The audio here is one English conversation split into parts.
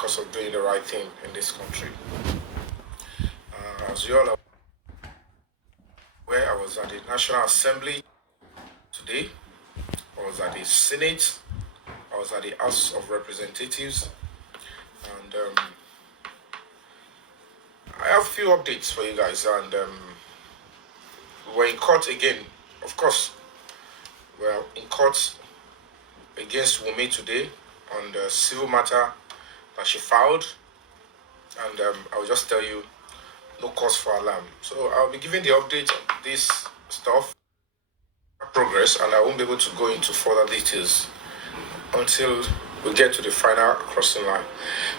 because of doing the right thing in this country. As you all are aware, I was at the National Assembly today. I was at the Senate. I was at the House of Representatives. And I have a few updates for you guys. And we're in court again. Of course, we're in court against Yomi today on the civil matter that she filed. And I'll just tell you, no cause for alarm. So I'll be giving the update on this stuff, progress, and I won't be able to go into further details until we get to the final crossing line.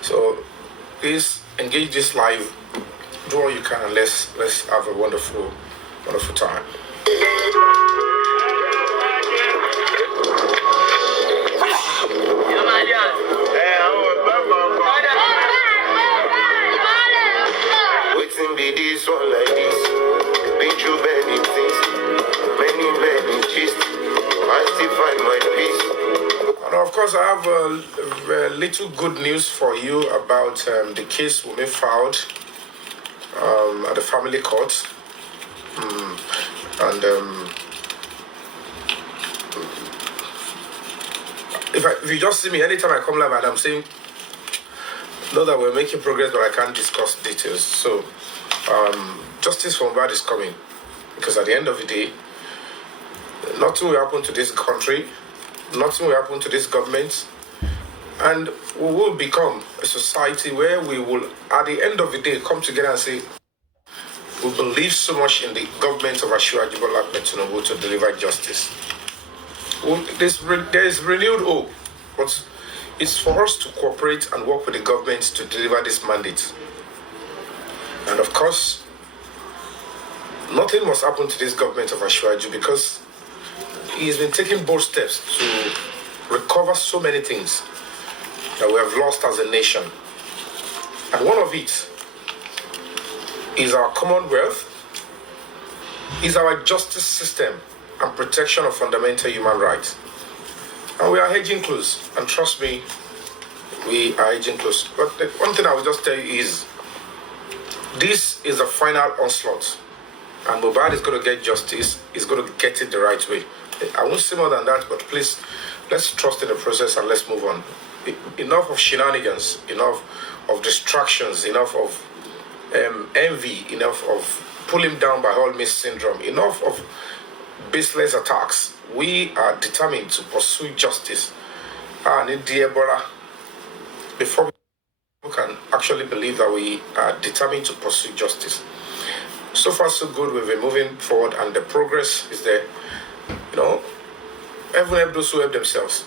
So please engage this live, do all you can, and let's have a wonderful time. Waiting be this one like this. Been through many things, many gist. I still find my peace. And of course, I have a little good news for you about the case Yomi filed at the family court. If you just see me anytime I come live and I'm saying, know that we're making progress, but I can't discuss details. So, justice for Mohbad is coming, because at the end of the day, nothing will happen to this country, nothing will happen to this government, and we will become a society where we will, at the end of the day, come together and say, we believe so much in the government of Asiwaju Bola Ahmed Tinubu to deliver justice. There is renewed hope, but it's for us to cooperate and work with the government to deliver this mandate. And of course, nothing must happen to this government of Asiwaju, because he has been taking bold steps to recover so many things that we have lost as a nation. And one of it is our commonwealth, is our justice system and protection of fundamental human rights. And we are edging close, and trust me, we are edging close. But the one thing I will just tell you is, this is a final onslaught, and Mohbad is going to get justice. He's going to get it the right way. I won't say more than that, but please, let's trust in the process and let's move on. Enough of shenanigans, enough of distractions, enough of envy, enough of pulling down by all means syndrome, enough of baseless attacks. We are determined to pursue justice. And in Diabora, before people can actually believe that we are determined to pursue justice. So far, so good. We've been moving forward, and the progress is there. You know, everyone help those who help themselves.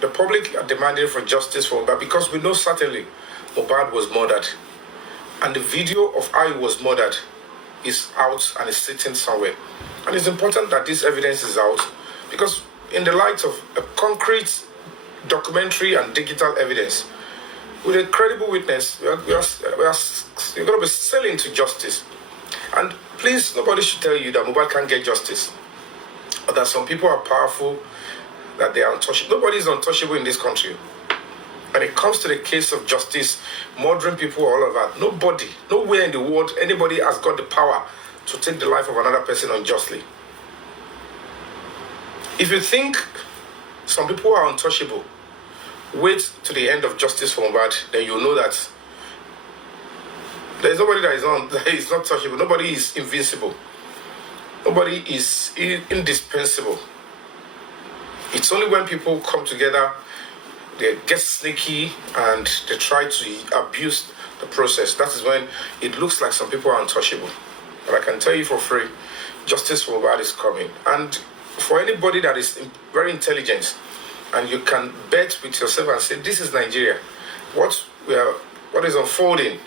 The public are demanding for justice for Mohbad, because we know certainly Mohbad was murdered. And the video of how he was murdered is out and is sitting somewhere. And it's important that this evidence is out, because in the light of a concrete documentary and digital evidence, with a credible witness, we are going to be selling to justice. And please, nobody should tell you that Mohbad can't get justice, or that some people are powerful, that they are untouchable. Nobody is untouchable in this country. When it comes to the case of justice, murdering people, all of that, nobody, nowhere in the world, anybody has got the power to take the life of another person unjustly. If you think some people are untouchable, wait to the end of justice for Mohbad, then you'll know that there is nobody that is not touchable. Nobody is invincible. Nobody is indispensable. It's only when people come together, they get sneaky and they try to abuse the process. That is when it looks like some people are untouchable. But I can tell you for free, justice for Mohbad is coming. And for anybody that is very intelligent, and you can bet with yourself and say, this is Nigeria, what is unfolding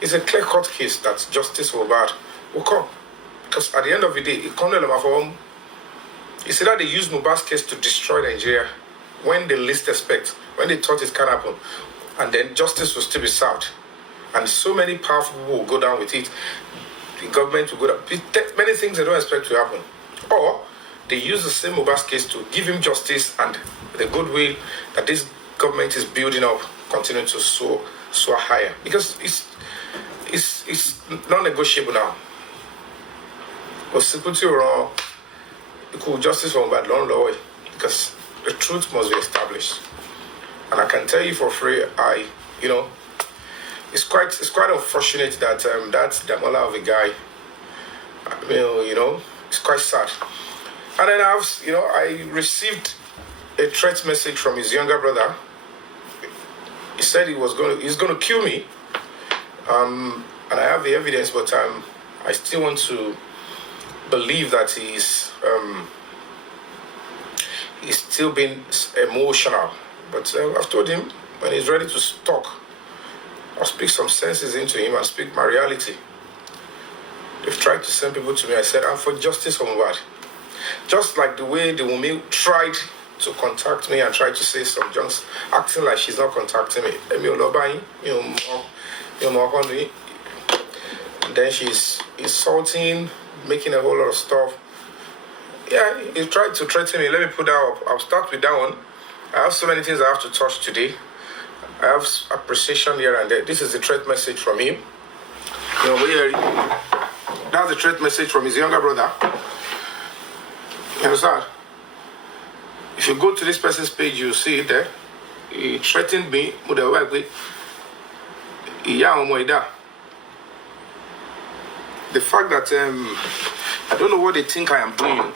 is a clear-cut case that justice for Mohbad will come. Because at the end of the day, it's either they use Mohbad's case to destroy Nigeria when they least expect, when they thought it can happen, and then justice will still be served. And so many powerful people will go down with it. The government will go down. Many things they don't expect to happen. Or they use the same Mohbad's case to give him justice and the goodwill that this government is building up continue to soar higher, because it's non-negotiable now. Security or equal justice for bad long law, because the truth must be established. And I can tell you for free, it's quite unfortunate that that Damola of a guy, it's quite sad. And then I received a threat message from his younger brother. He said he's gonna kill me. And I have the evidence, but I still want to believe that he's still being emotional. But I've told him when he's ready to talk, I'll speak some senses into him and speak my reality. They've tried to send people to me. I said, I'm for justice for Mohbad. Just like the way the Yomi tried to contact me and tried to say some jokes, acting like she's not contacting me. And then she's insulting, making a whole lot of stuff. Yeah, he tried to threaten me. Let me put that up. I'll start with that one. I have so many things I have to touch today. I have appreciation here and there. This is a threat message from him. That's a threat message from his younger brother. You understand? If you go to this person's page, you see it there. He threatened me with a work with. The fact that I don't know what they think I am doing.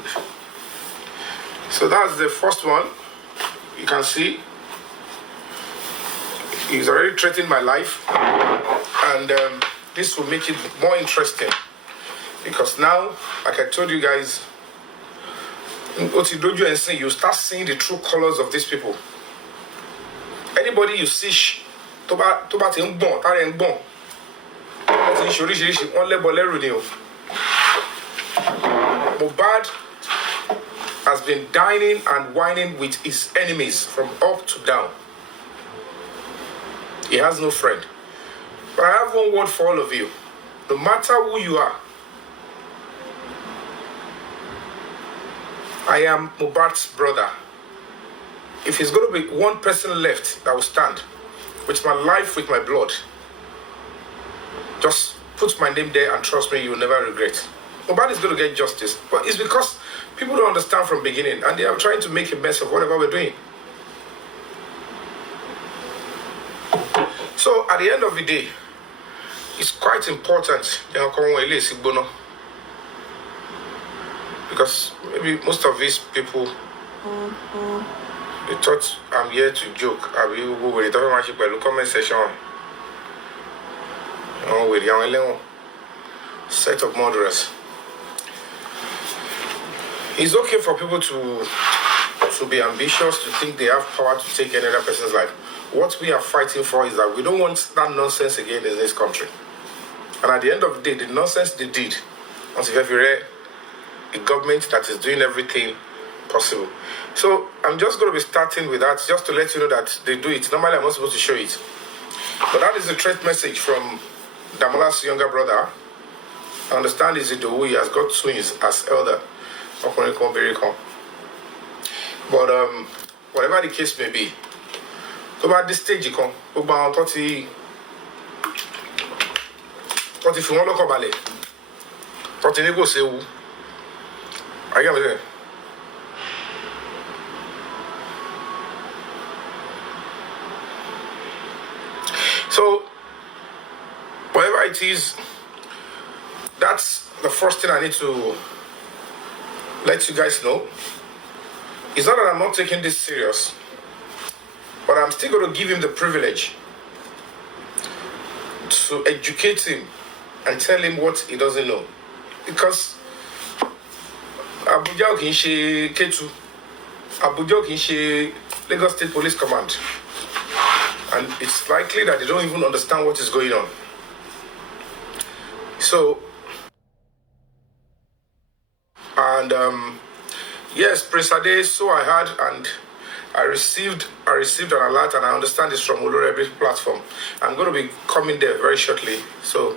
So that's the first one. You can see he's already threatened my life, and this will make it more interesting, because now, like I told you guys, you start seeing the true colors of these people. Anybody you see, Mohbad has been dining and whining with his enemies from up to down. He has no friend. But I have one word for all of you. No matter who you are, I am Mohbad's brother. If there's going to be one person left that will stand with my life, with my blood, just put my name there and trust me, you will never regret. Mohbad is going to get justice. But it's because people don't understand from the beginning and they are trying to make a mess of whatever we're doing. So at the end of the day, it's quite important, because maybe most of these people, they thought I'm here to joke. I'll be with the comment section. With young set of murderers. It's okay for people to be ambitious, to think they have power to take another person's life. What we are fighting for is that we don't want that nonsense again in this country. And at the end of the day, the nonsense they did, until a government that is doing everything possible. So I'm just going to be starting with that, just to let you know that they do it. Normally I'm not supposed to show it. But that is a threat message from Damola's younger brother. I understand is it the way he has got twins as elder. But whatever the case may be, about this stage, you come about 30 if you want to come ballet, 30 nego say who. Are you there? So whatever it is, that's the first thing I need to let you guys know. It's not that I'm not taking this serious, but I'm still going to give him the privilege to educate him and tell him what he doesn't know. Because Abuja Kinshi K2, Abuja Kinshi Lagos State Police Command. And it's likely that they don't even understand what is going on. So, and yes, Prince Ade, so I had, and I received an alert, and I understand this from Olorebi's platform. I'm going to be coming there very shortly. So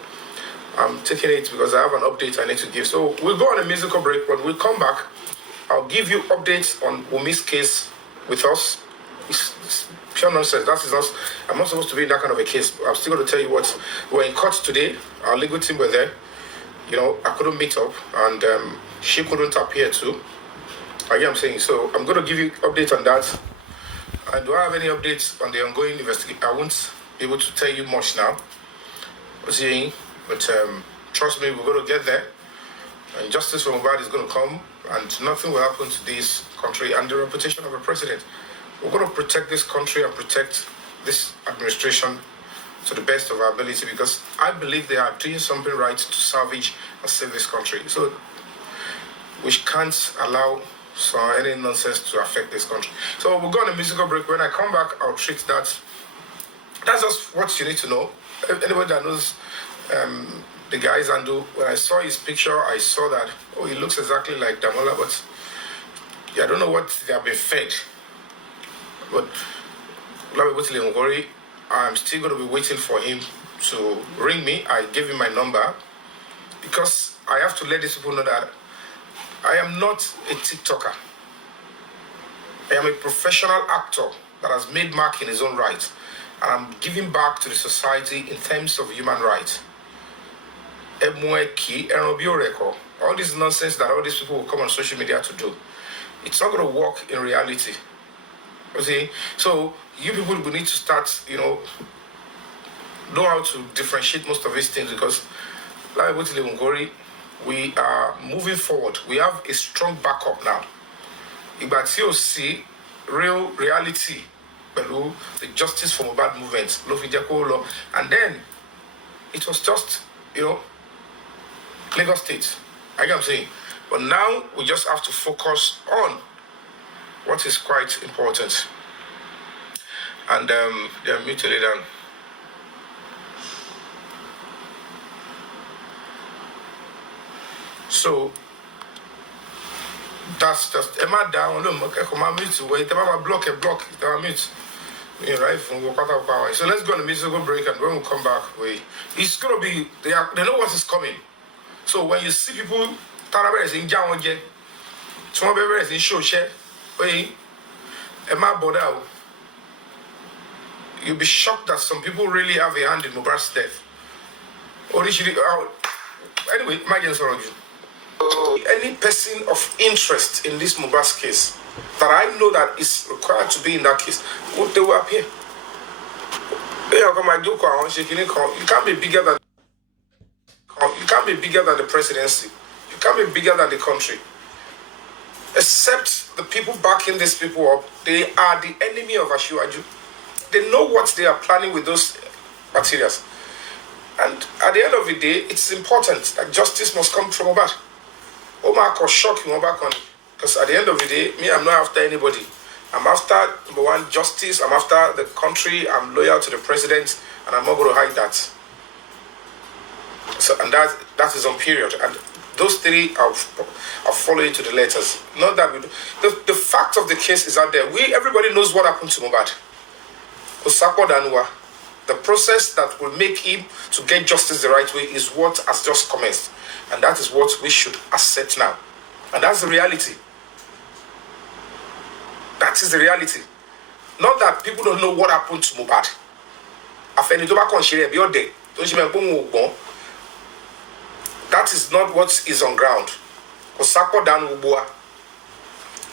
I'm taking it because I have an update I need to give. So we'll go on a musical break, but we'll come back. I'll give you updates on Wumi's case with us, It's pure nonsense. That is not. I'm not supposed to be in that kind of a case. I'm still going to tell you what. We're in court today. Our legal team were there. I couldn't meet up, and she couldn't appear too. I'm saying. So I'm going to give you updates on that. And do I have any updates on the ongoing investigation? I won't be able to tell you much now. But trust me, we're going to get there. And justice for Mohbad is going to come, and nothing will happen to this country and the reputation of a president. We're going to protect this country and protect this administration to the best of our ability, because I believe they are doing something right to salvage and save this country. So we can't allow any nonsense to affect this country. So we'll go on a musical break. When I come back, I'll treat that. That's just what you need to know. Anybody that knows the guy's handle, when I saw his picture, I saw that, he looks exactly like Damola, but I don't know what they have been fed. But I'm still going to be waiting for him to ring me. I gave him my number because I have to let these people know that I am not a TikToker. I am a professional actor that has made mark in his own right. And I'm giving back to the society in terms of human rights. All this nonsense that all these people will come on social media to do, it's not going to work in reality. You see? So you people will need to start, know how to differentiate most of these things, because like we are moving forward. We have a strong backup now. But you see real reality, the justice for Mohbad movement, and then it was just, Lagos State. I am saying. But now we just have to focus on what is quite important. And they are mutually done. So that's just Emma down. Look, mute. Wait, block. Mute. Right from power. So let's go on a musical break, and when we come back, it's gonna be they know what is coming. So when you see people Tarabes in Jamonje, some in Shoshe, Emma Bodao, you'll be shocked that some people really have a hand in Mohbad's death. Anyway, imagine some of you. Any person of interest in this Mohbad's case that I know that is required to be in that case, would they will appear? You can't be bigger than the presidency. You can't be bigger than the country. Except the people backing these people up, they are the enemy of Ashiwaju. They know what they are planning with those materials. And at the end of the day, it's important that justice must come from Mohbad. Omar could shock him back on, because at the end of the day, I'm not after anybody. I'm after, number one, justice. I'm after the country. I'm loyal to the president, and I'm not going to hide that. So, and that is on period. And those three are following to the letters. Not that the fact of the case is out there. Everybody knows what happened to Mohbad. Osako Danua. The process that will make him to get justice the right way is what has just commenced. And that is what we should accept now. And that's the reality. That is the reality. Not that people don't know what happened to Mohbad. That is not what is on ground.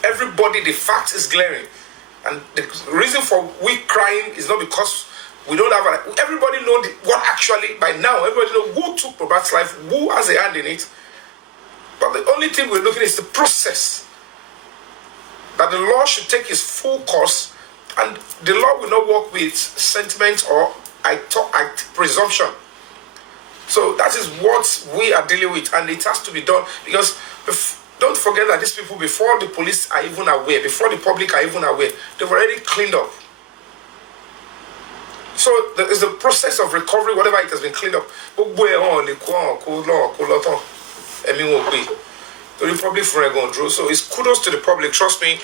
Everybody, the fact is glaring. And the reason for we crying is not because we don't have everybody knows what actually, by now, everybody knows who took Mohbad's life, who has a hand in it. But the only thing we're looking at is the process. That the law should take its full course, and the law will not work with sentiment or presumption. So that is what we are dealing with, and it has to be done, because don't forget that these people, before the police are even aware, before the public are even aware, they've already cleaned up. So there is a process of recovery, whatever it has been cleaned up. So it's kudos to the public, trust me.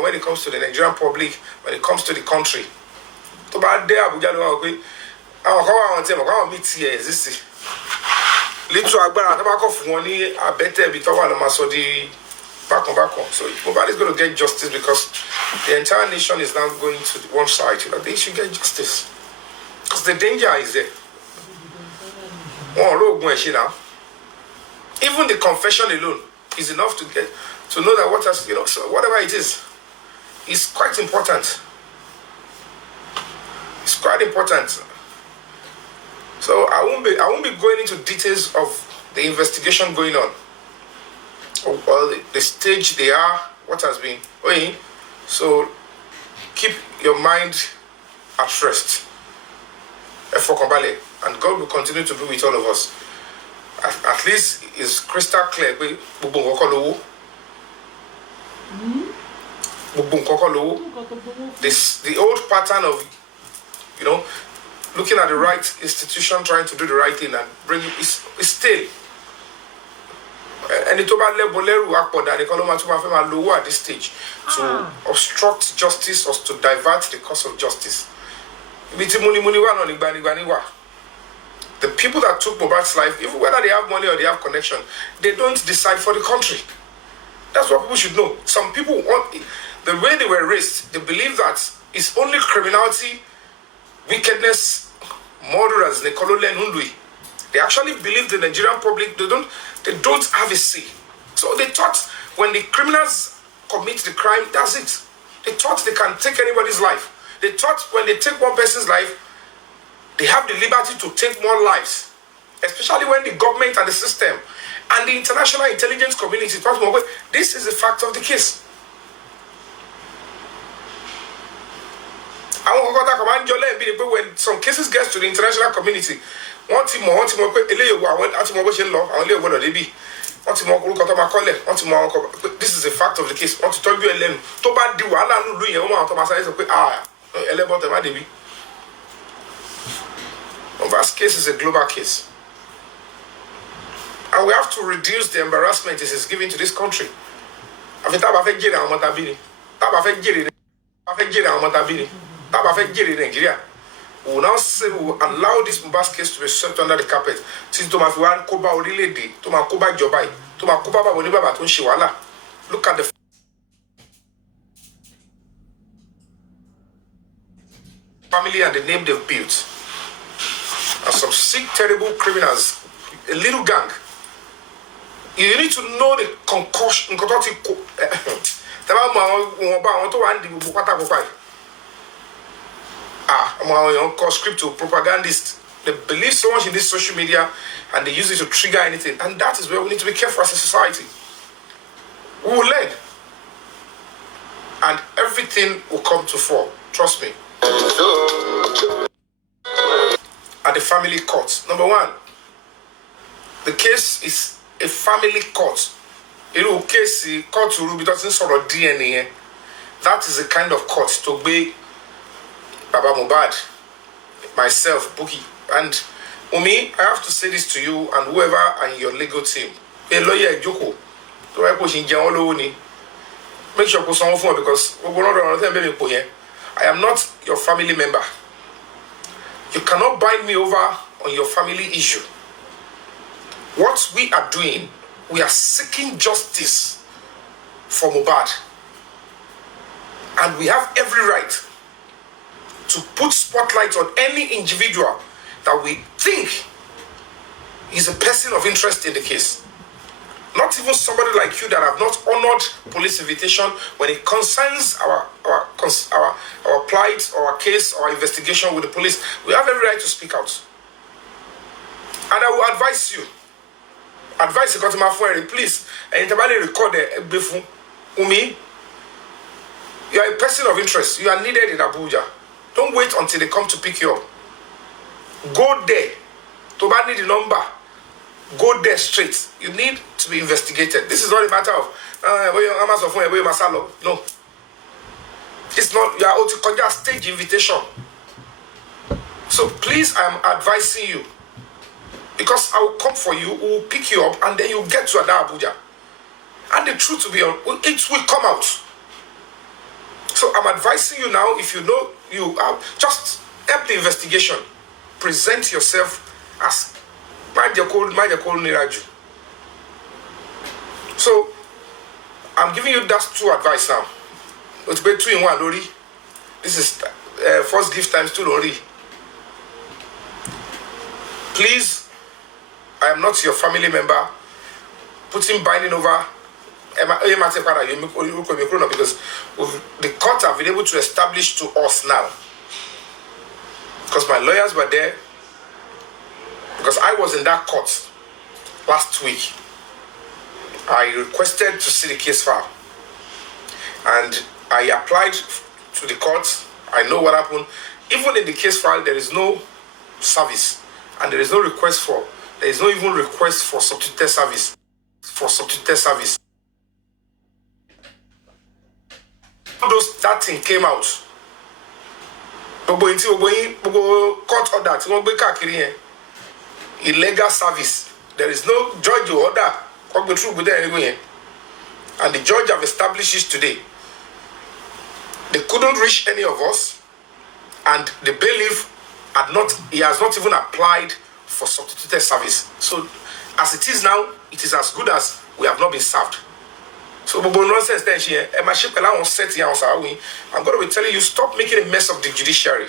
When it comes to the Nigerian public, when it comes to the country, little agbára tó bá kọ̀ fún wọn ní abẹ́tẹ̀ ibi tó wà ló máa sọ di bákan. So Mohbad is going to get justice because the entire nation is now going to one side. You know, they should get justice because the danger is there. Now, even the confession alone is enough to know that what has, so whatever it is quite important. It's quite important. So I won't be going into details of the investigation going on, or the stage they are, what has been going. So keep your mind at rest. And God will continue to be with all of us. At least it's crystal clear. The old pattern of, looking at the right institution, trying to do the right thing and bring it is still. And it at this stage to obstruct justice or to divert the cause of justice. The people that took Mohbad's life, even whether they have money or they have connection, they don't decide for the country. That's what people should know. Some people want, the way they were raised, they believe that it's only criminality, wickedness, murderers. They actually believe the Nigerian public, they don't have a say. So they thought when the criminals commit the crime, that's it. They thought they can take anybody's life. They thought when they take one person's life, they have the liberty to take more lives, especially when the government and the system and the international intelligence community talk about this is the fact of the case. When some cases get to the international community, this is the fact of the case. Want to tell you Mohbad's case is a global case. And we have to reduce the embarrassment this is giving to this country. We will now say we will allow this Mohbad's case to be swept under the carpet. Look at the family and the name they've built. And some sick, terrible criminals, a little gang. You need to know the concoction. Scripto propagandists. They believe so much in this social media and they use it to trigger anything. And that is where we need to be careful as a society. We will learn. And everything will come to fall. Trust me. At the family court. Number one, the case is a family court. Case court doesn't sort of DNA. That is the kind of court to be Baba Mohbad, myself, Buki, and Umi. I have to say this to you and whoever and your legal team. A lawyer, Joko, make sure you someone for because I am not your family member. You cannot bind me over on your family issue. What we are doing, we are seeking justice for Mohbad. And we have every right to put spotlight on any individual that we think is a person of interest in the case. Not even somebody like you that have not honored police invitation when it concerns our plight, our case, our investigation with the police. We have every right to speak out. And I will advise you. Advise you, please. And record the Umi. You are a person of interest. You are needed in Abuja. Don't wait until they come to pick you up. Go there. Toba need the number. Go there straight. You need to be investigated. This is not a matter of no. It's not. You are out to stage invitation. So please, I am advising you. Because I will come for you, we will pick you up, and then you get to Abuja. And the truth will be on, it will come out. So I'm advising you now, if you know you have, just help the investigation. Present yourself as my So I'm giving you that two advice now. It's be 2 in 1, Lori. This is first gift times 2, Lori. Please, I am not your family member. Putting binding over because the court have been able to establish to us now. Because my lawyers were there. Because I was in that court last week. I requested to see the case file. And I applied to the court. I know what happened. Even in the case file, there is no service. And there is no request for, there is no even request for substituted service. That thing came out. Court order, illegal service. There is no judge or order. And the judge have established this today. They couldn't reach any of us, and the bailiff he has not even applied for substituted service. So as it is now, it is as good as we have not been served. So nonsense here. I'm going to be telling you, stop making a mess of the judiciary.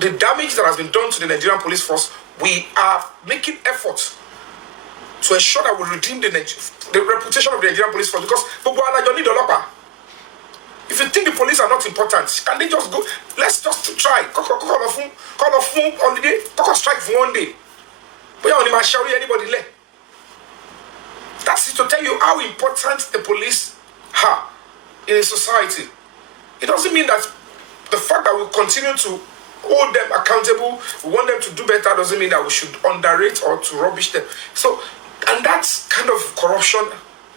The damage that has been done to the Nigerian police force, we are making efforts to ensure that we redeem the reputation of the Nigerian police force, because if you think the police are not important, can they just go? Let's just try. Call off holiday. Strike for 1 day. But you only shout anybody left. That's it, to tell you how important the police are in a society. It doesn't mean that the fact that we continue to hold them accountable, we want them to do better, doesn't mean that we should underrate or to rubbish them. So, and that kind of corruption,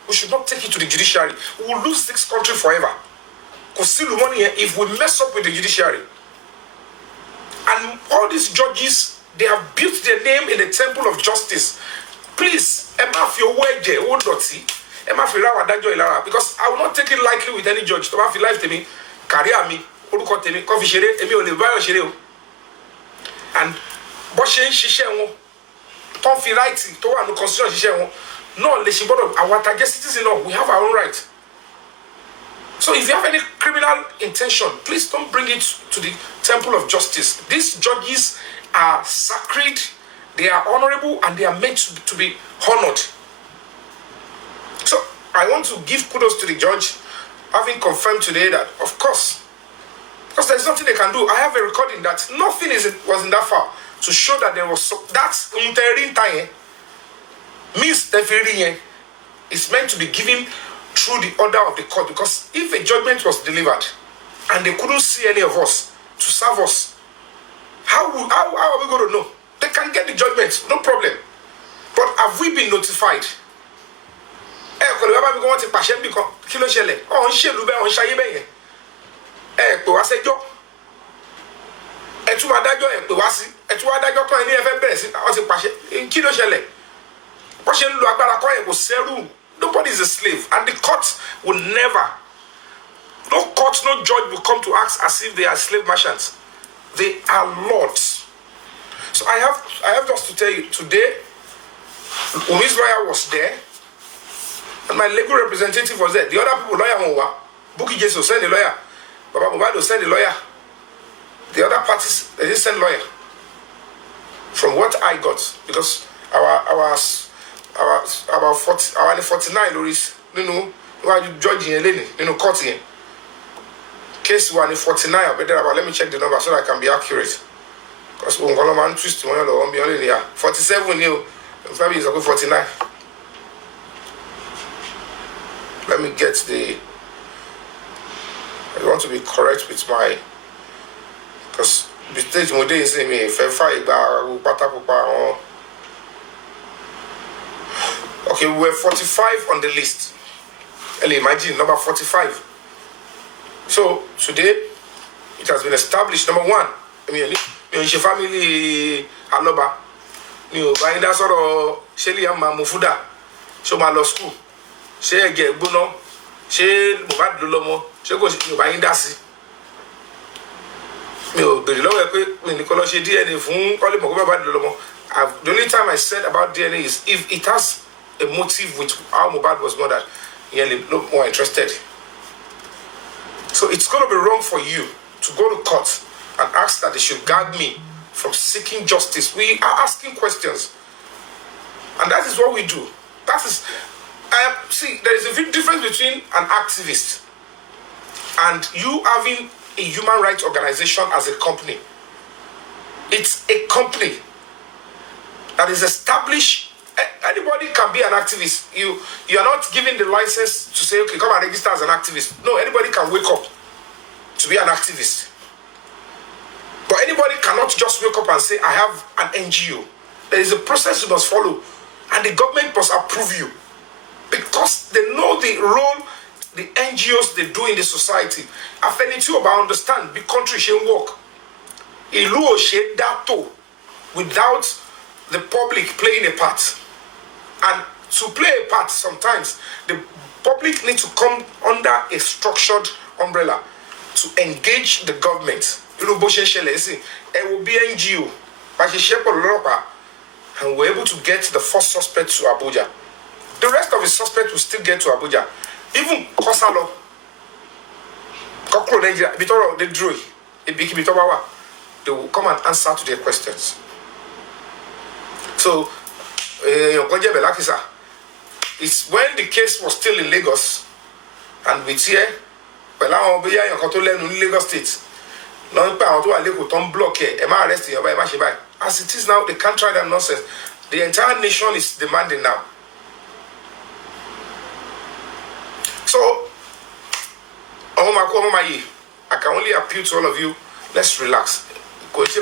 we should not take it to the judiciary. We will lose this country forever. Because if we mess up with the judiciary, and all these judges, they have built their name in the temple of justice. Please, because I will not take it lightly with any judge. Career me, and our target citizens, we have our own right. So if you have any criminal intention, please don't bring it to the temple of justice. These judges are sacred, they are honorable, and they are meant to be honored. So I want to give kudos to the judge, having confirmed today that, of course, because there's nothing they can do. I have a recording that nothing was in that file to show that there was that's means the is meant to be given through the order of the court, because if a judgment was delivered and they couldn't see any of us to serve us, how are we going to know? They can get the judgment, no problem. But have we been notified? Nobody is a slave, and the court will never, no court, no judge will come to act as if they are slave merchants. They are lords. So I have just to tell you, today, Yomi's lawyer was there, and my legal representative was there. The other people, lawyer, Buki Jesus send the lawyer, Baba Mubado send the lawyer. The other parties, they didn't send lawyer. From what I got, because our 49 Loris, why you judging court here. Case 149, but let me check the number so that I can be accurate. Because when man twist 47 new, maybe it's okay 49. Let me get the. I want to be correct with my, because the stage mode is me if okay, we were 45 on the list. Imagine number 45. So today it has been established. Number one, your family Aloba, you find that sort of Shelly and Mamufuda, so my law school, say get Buno, say Mubad Lulomo, so go you buying that. You below when Nicola Shady and if call him Mubad Lulomo. The only time I said about DNA is if it has a motive with how Mohbad was murdered, you're a little more interested. So it's going to be wrong for you to go to court and ask that they should guard me from seeking justice. We are asking questions. And that is what we do. That is, see, there is a big difference between an activist and you having a human rights organization as a company. It's a company that is established. Anybody can be an activist. You are not given the license to say, okay, come and register as an activist. No, anybody can wake up to be an activist. But anybody cannot just wake up and say, I have an NGO. There is a process you must follow. And the government must approve you. Because they know the role the NGOs they do in the society. Affinity about understand the country shouldn't work. Ìlú ò ṣe dato without the public playing a part. And to play a part sometimes, the public need to come under a structured umbrella to engage the government. It will be NGO. And we're able to get the first suspect to Abuja. The rest of the suspects will still get to Abuja. Even Kosalo, Kokro Nigeria, Bitoro, they drew it. They will come and answer to their questions. So, it's when the case was still in Lagos, and with here, Lagos State, as it is now, they can't try that nonsense. The entire nation is demanding now. So, I can only appeal to all of you, let's relax. Because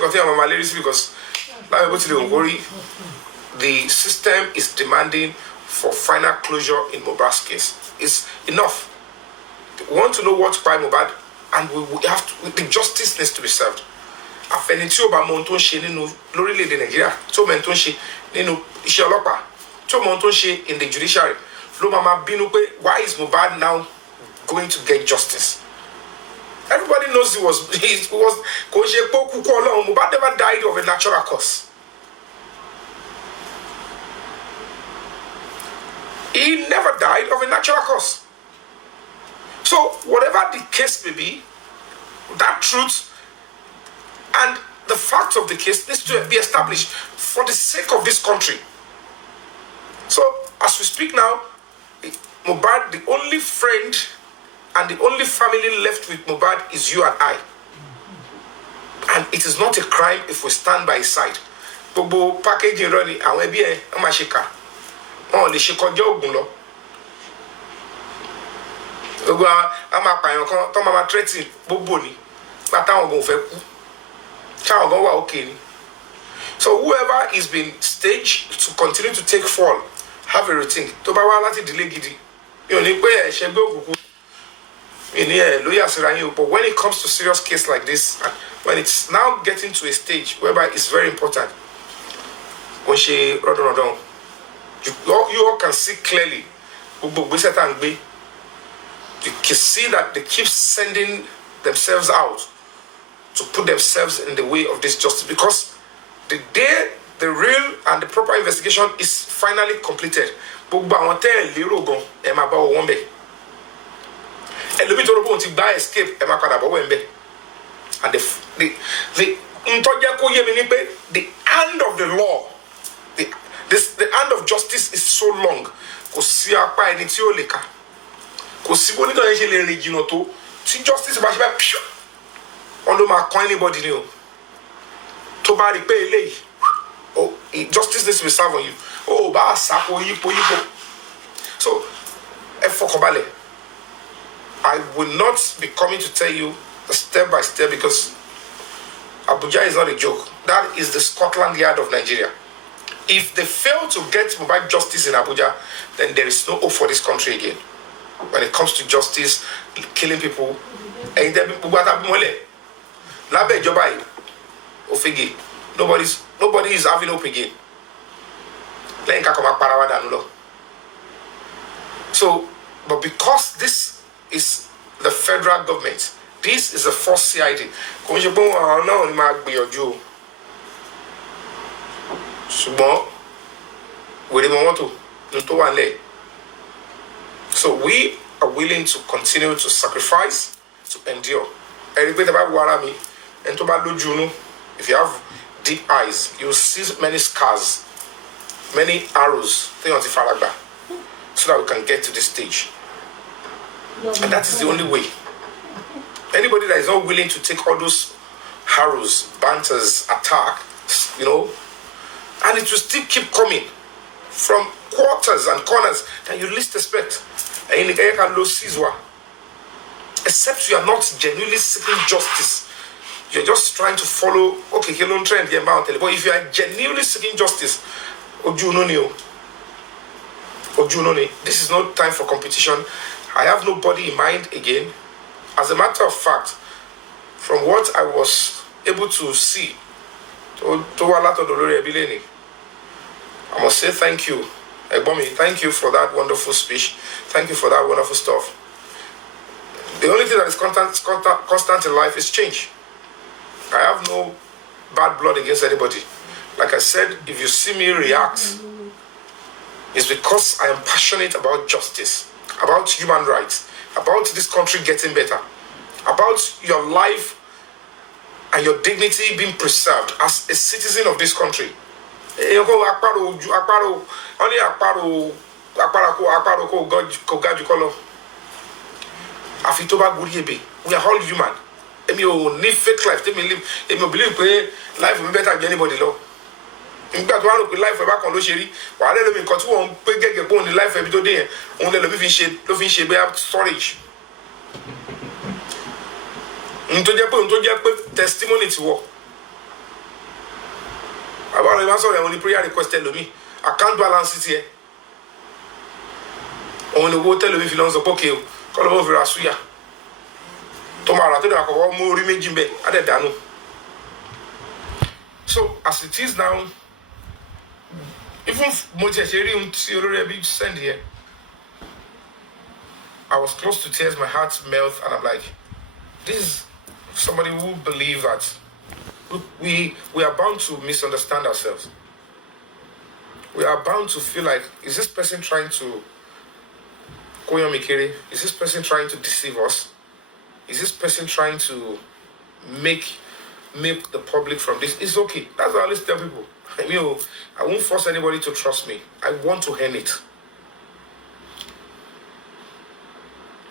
the system is demanding for final closure in Mohbad's case. It's enough. We want to know what's by Mohbad, and we have to, the justice needs to be served. Afẹnití ó bá mọ ohun tó ń ṣe nínú lórílẹ̀-èdè Nàìjíríà, tó mọ ohun tó ń ṣe nínú iṣẹ́ ọlọ́pàá, tó mọ ohun tó ń ṣe in the judiciary, ló máa bínú pé why is Mohbad now going to get justice? Everybody knows he was Mohbad never died of a natural cause. He never died of a natural cause. So whatever the case may be, that truth and the fact of the case needs to be established for the sake of this country. So as we speak now, Mohbad, the only friend and the only family left with Mohbad is you and I. And it is not a crime if we stand by his side. Bobo packaging running àwọn ẹbí ẹ wọ́n máa ṣe kà. Wọ́n lè ṣe kọjá ògùn lọ. Gbogbo a máa pààyàn kan tó máa threatening gbogbo ni. Bá táwọn ògùn fẹ́ kú. Táwọn ògùn wà okay ni. So whoever is being staged to continue to take fall, have a routine. Tó bá wá láti delay gidi. Yóò ní pé ẹ̀ṣẹ̀ gbé òkùnkùn. But when it comes to serious case like this, when it's now getting to a stage whereby it's very important, when you all can see clearly, you can see that they keep sending themselves out to put themselves in the way of this justice, because the day the real and the proper investigation is finally completed, and the escape and the hand of the law, the hand of justice is so long. Justice anybody new. Oh, justice needs to be served on you. Oh, so I will not be coming to tell you step by step, because Abuja is not a joke. That is the Scotland Yard of Nigeria. If they fail to get mobile justice in Abuja, then there is no hope for this country again. When it comes to justice, killing people, nobody is having hope again. So, but because this is the federal government, this is the first ṣùgbọ́n wèrè mọ́ mọ́tò ní tó wà lẹ̀. So we are willing to continue to sacrifice, to endure. Ẹ̀rí pé tẹ́bá wo ara mi, ẹni tó bá lójú inú, if you have deep eyes, you will see many scars, many arrows téèyàn ti fara gbà, so that we can get to this stage. And that is the only way. Anybody that is not willing to take all those arrows, banters, attack, you know, and it will still keep coming from quarters and corners that you least expect. And you can lose Caesar. Except you are not genuinely seeking justice. You're just trying to follow, okay, you don't trend the amount. But if you are genuinely seeking justice, this is not time for competition. I have nobody in mind again. As a matter of fact, from what I was able to see, I must say thank you. Ebomi, thank you for that wonderful speech. Thank you for that wonderful stuff. The only thing that is constant in life is change. I have no bad blood against anybody. Like I said, if you see me react, it's because I am passionate about justice, about human rights, about this country getting better, about your life and your dignity being preserved as a citizen of this country. We are all human. You need fake life. If you believe life will be better than anybody. Nígbà tó wà rò pé life ẹ̀bá kan ló ṣe rí wàá lè lómi nǹkan tí wọ́n ń pé gẹ́gẹ́ bóun ní life ẹ̀bí tó dé yẹn òun lè lómi fi ń ṣe bẹ́ẹ̀ storage. Ohun tó jẹ́ pé testimony ti wọ̀. Àbá rẹ̀ máa sọ̀rọ̀ ẹ̀wọ̀n ní prayer request ẹlòmí account balance ti ẹ̀. Òun ni owó tẹ́lòmí fi lọ́n sọ pé òkè o kọ́ ló mọ̀ fi ra súyà. Tó máa rà tó dà kọ̀wọ́ mú orí méjì mbẹ́ á dẹ̀ dànù. So as it is now, even send here, I was close to tears, my heart melted, and I'm like, this is somebody who believes that we are bound to misunderstand ourselves. We are bound to feel like, is this person trying to is this person trying to deceive us? Is this person trying to make the public from this? It's okay. That's what I always tell people. I won't force anybody to trust me. I want to earn it.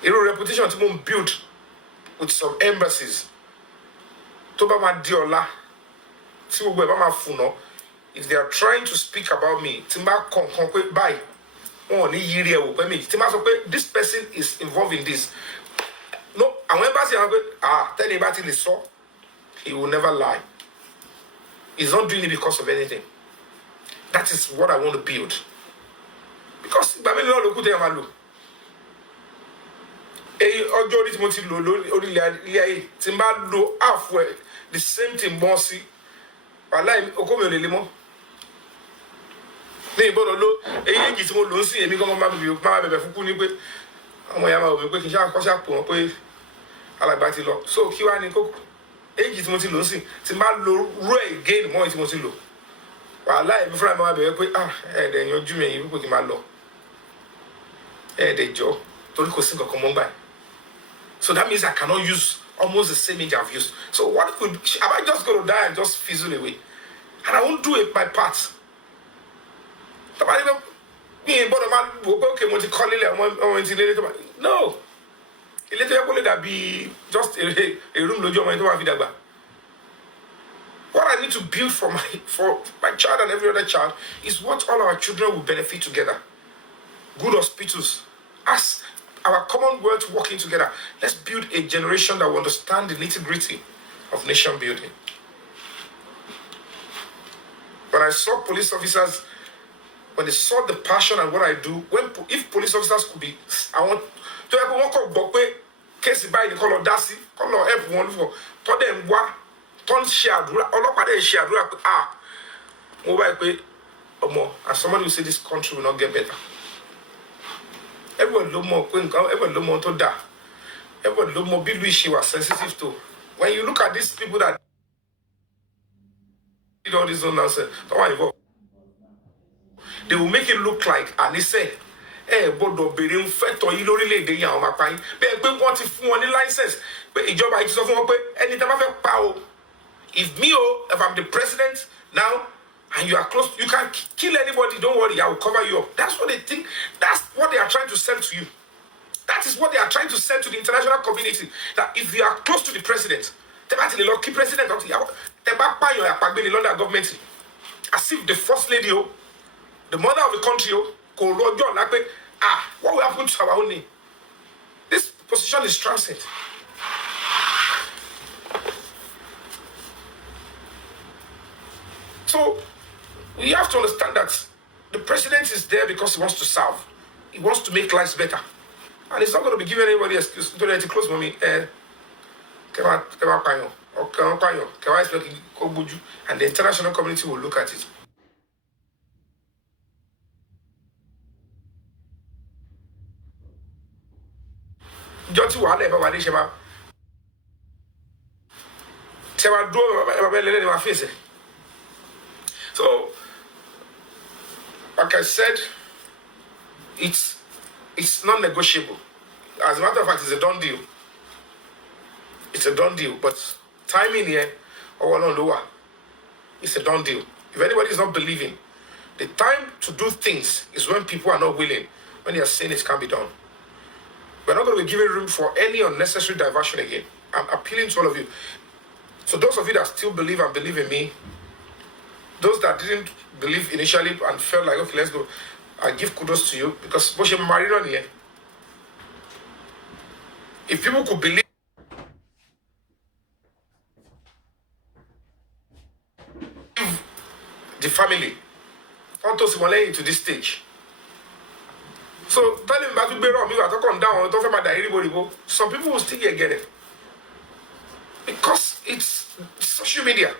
A reputation to build with some embassies. If they are trying to speak about me, this person is involved in this. No, and when tell anybody they saw, he will never lie. He's not doing it because of anything. That is what I want to build. Because the same thing, bossy. So èjì tí mo ti lò sí tí n bá lo again mọ́ èyí tí mo ti lò wàhálà ẹ̀mí fúnra mi wá bẹ̀rẹ̀ pé ẹ̀ẹ́dẹ̀ yanjú mi ẹ̀yìn wípé kí n máa lọ ẹ̀ẹ́dẹ̀ jọ torí kò sí nǹkan kan mọ́ gbà. So that means I cannot use almost the same age I've used. So what could am I just going to die and just fizzle away? And I won't do it my part. Tọ́ba nígbà mi ì gbọ́dọ̀ máa wò pé òkè mo ti kọ́ lílẹ̀ ọmọ ti lélẹ̀ tó bá no. Ilé tó yẹ kó lè dàbí just a room lójú ọmọ yẹn tó máa fi dàgbà. What I need to build for my child and every other child is what all our children will benefit together. Good hospitals. As our Commonwealth working together, let's build a generation that will understand the nitty-gritty of nation building. When I saw police officers, when they saw the passion and what I do, if police officers could be, I want to have one call Bokwe, case by the color Dasi, color everyone for told them what, ton share, all of them share, mobile pay or more. And somebody will say this country will not get better. Everyone look more, everyone look more to that. Everyone look more big she was sensitive to. When you look at these people that did all this nonsense, don't want to involve. they will make it look like àníṣe gbọ́dọ̀ béèrè ń fẹ́tọ̀ yìí lórílẹ̀‐èdè yìí àwọn apá yín bẹ́ẹ̀ pé wọ́n ti fún wọn ní license pé ìjọba yìí ti sọ fún wọn pé ẹni tí a bá fẹ́ pa o if I'm the president now and you are close you can kill anybody, don't worry, I will cover you up. That's what they think. That's what they are trying to sell to you. That is what they are trying to sell to the international community, that if you are close to the president, the lucky president, the London government, as if the first lady, the mother of the country, what will happen to our own name? This position is transient. So we have to understand that the president is there because he wants to serve. He wants to make lives better. And it's not going to be giving anybody excuse to close mommy. And the international community will look at it. So, like I said, it's non-negotiable. As a matter of fact, it's a done deal. It's a done deal. But timing here, it's a done deal. If anybody is not believing, the time to do things is when people are not willing, when they are saying it can't be done. We're not going to be giving room for any unnecessary diversion again. I'm appealing to all of you. So those of you that still believe and believe in me, those that didn't believe initially and felt like, okay, let's go, I give kudos to you because if people could believe the family, into this stage. So tell him about to come down, some people will still get it. Because it's social media.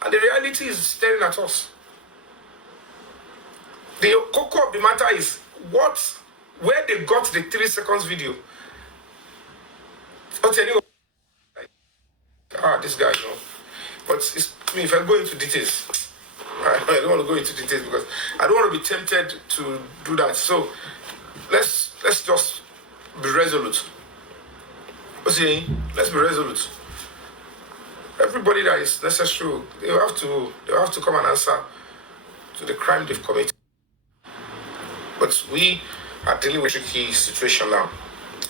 And the reality is staring at us. The core of the matter is where they got the 3 seconds video. This guy, But if I go into details, I don't want to go into details because I don't want to be tempted to do that. So let's just be resolute. Let's be resolute. Everybody that is necessary, they have to come and answer to the crime they've committed. But we are dealing with a tricky situation now.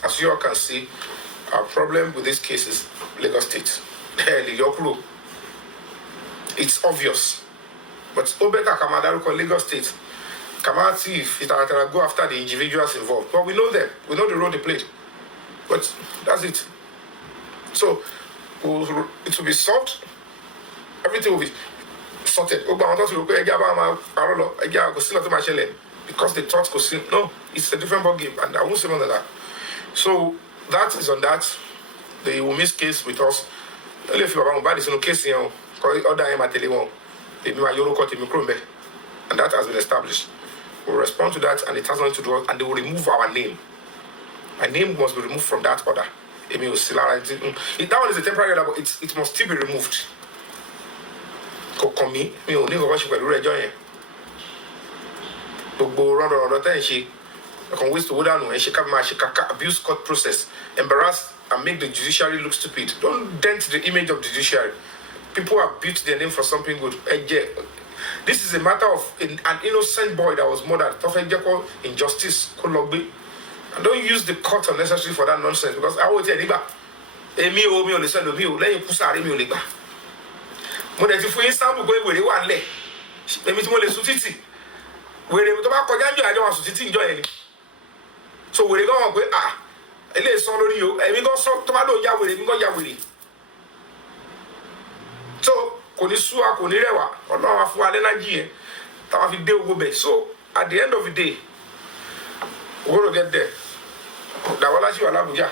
As you all can see, our problem with this case is Lagos State. It's obvious. But Obeka Kamadaruko, Lagos State, Kamati, if it go after the individuals involved. But we know them. We know the role they played. But that's it. So it will be solved. Everything will be sorted. Because they thought no, it's a different ball game, and I won't say more than that. So that is on that. The Yomi's case with us. And that has been established. We'll respond to that, and it has nothing to do with, and they will remove our name. My name must be removed from that order. That one is a temporary order, but it must still be removed. I can waste the order and she can abuse court process, embarrass and make the judiciary look stupid. Don't dent the image of the judiciary. People have built their name for something good. This is a matter of an innocent boy that was murdered. Injustice. And don't use the court unnecessarily for that nonsense, because I will tell you, so we go on ele so lori yo emi go so to ba lo ya were mi go ya were so kò ní sú a kò ní rẹwà Ọlọ́run á fún wa energy yẹn tá ma fi dé ogo be. So at the end of the day we're going to get there. Dawola si wa l'Abuja.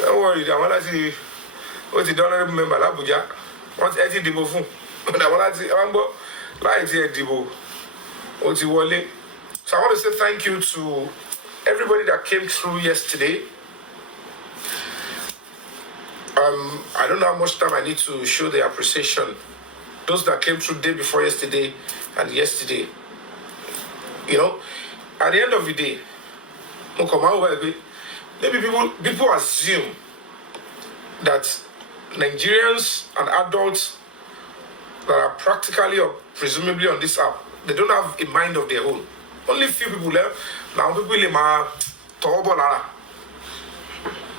Don't worry, Dawola si o ti honorable member l'Abuja. Wọ́n ti dìbò fún. Dawola ti wọ́n gbọ́ láì ti dìbò o ti wọlé. So I want to say thank you to everybody that came through yesterday. I don't know how much time I need to show the appreciation. Those that came through day before yesterday and yesterday. You know, at the end of the day, maybe people assume that Nigerians and adults that are practically or presumably on this app, they don't have a mind of their own. Only few people left. Now people in my tobolara.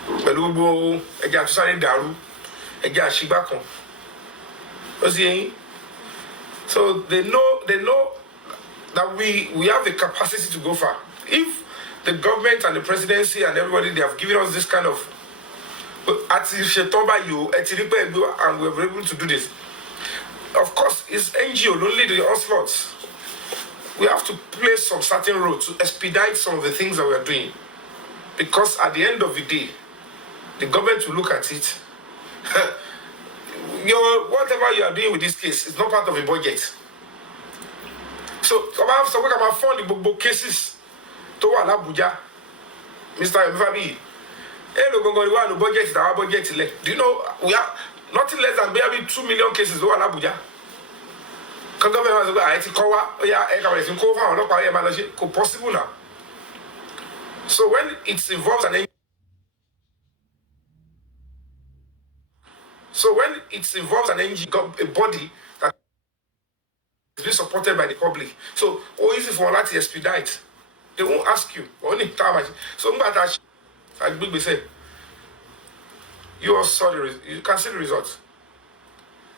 Belubo, Eja Tusani Daru, Eja Shibakon. So they know that we have the capacity to go far. If the government and the presidency and everybody, they have given us this kind of and we're able to do this. Of course, it's NGO, only the onslaughts. We have to play some certain role to expedite some of the things that we are doing. Because at the end of the day, the government will look at it. Whatever you are doing with this case is not part of a budget. So we have to fund the book cases to Abuja. Mr. Fabiyi. No budget is our budget. Do you know we have nothing less than maybe 2 million cases in Abuja? Possible now. So when it involves an NGO, a body that is being supported by the public, so easy for that to expedite. They won't ask you. Only time. So I big say you all saw you can see the results,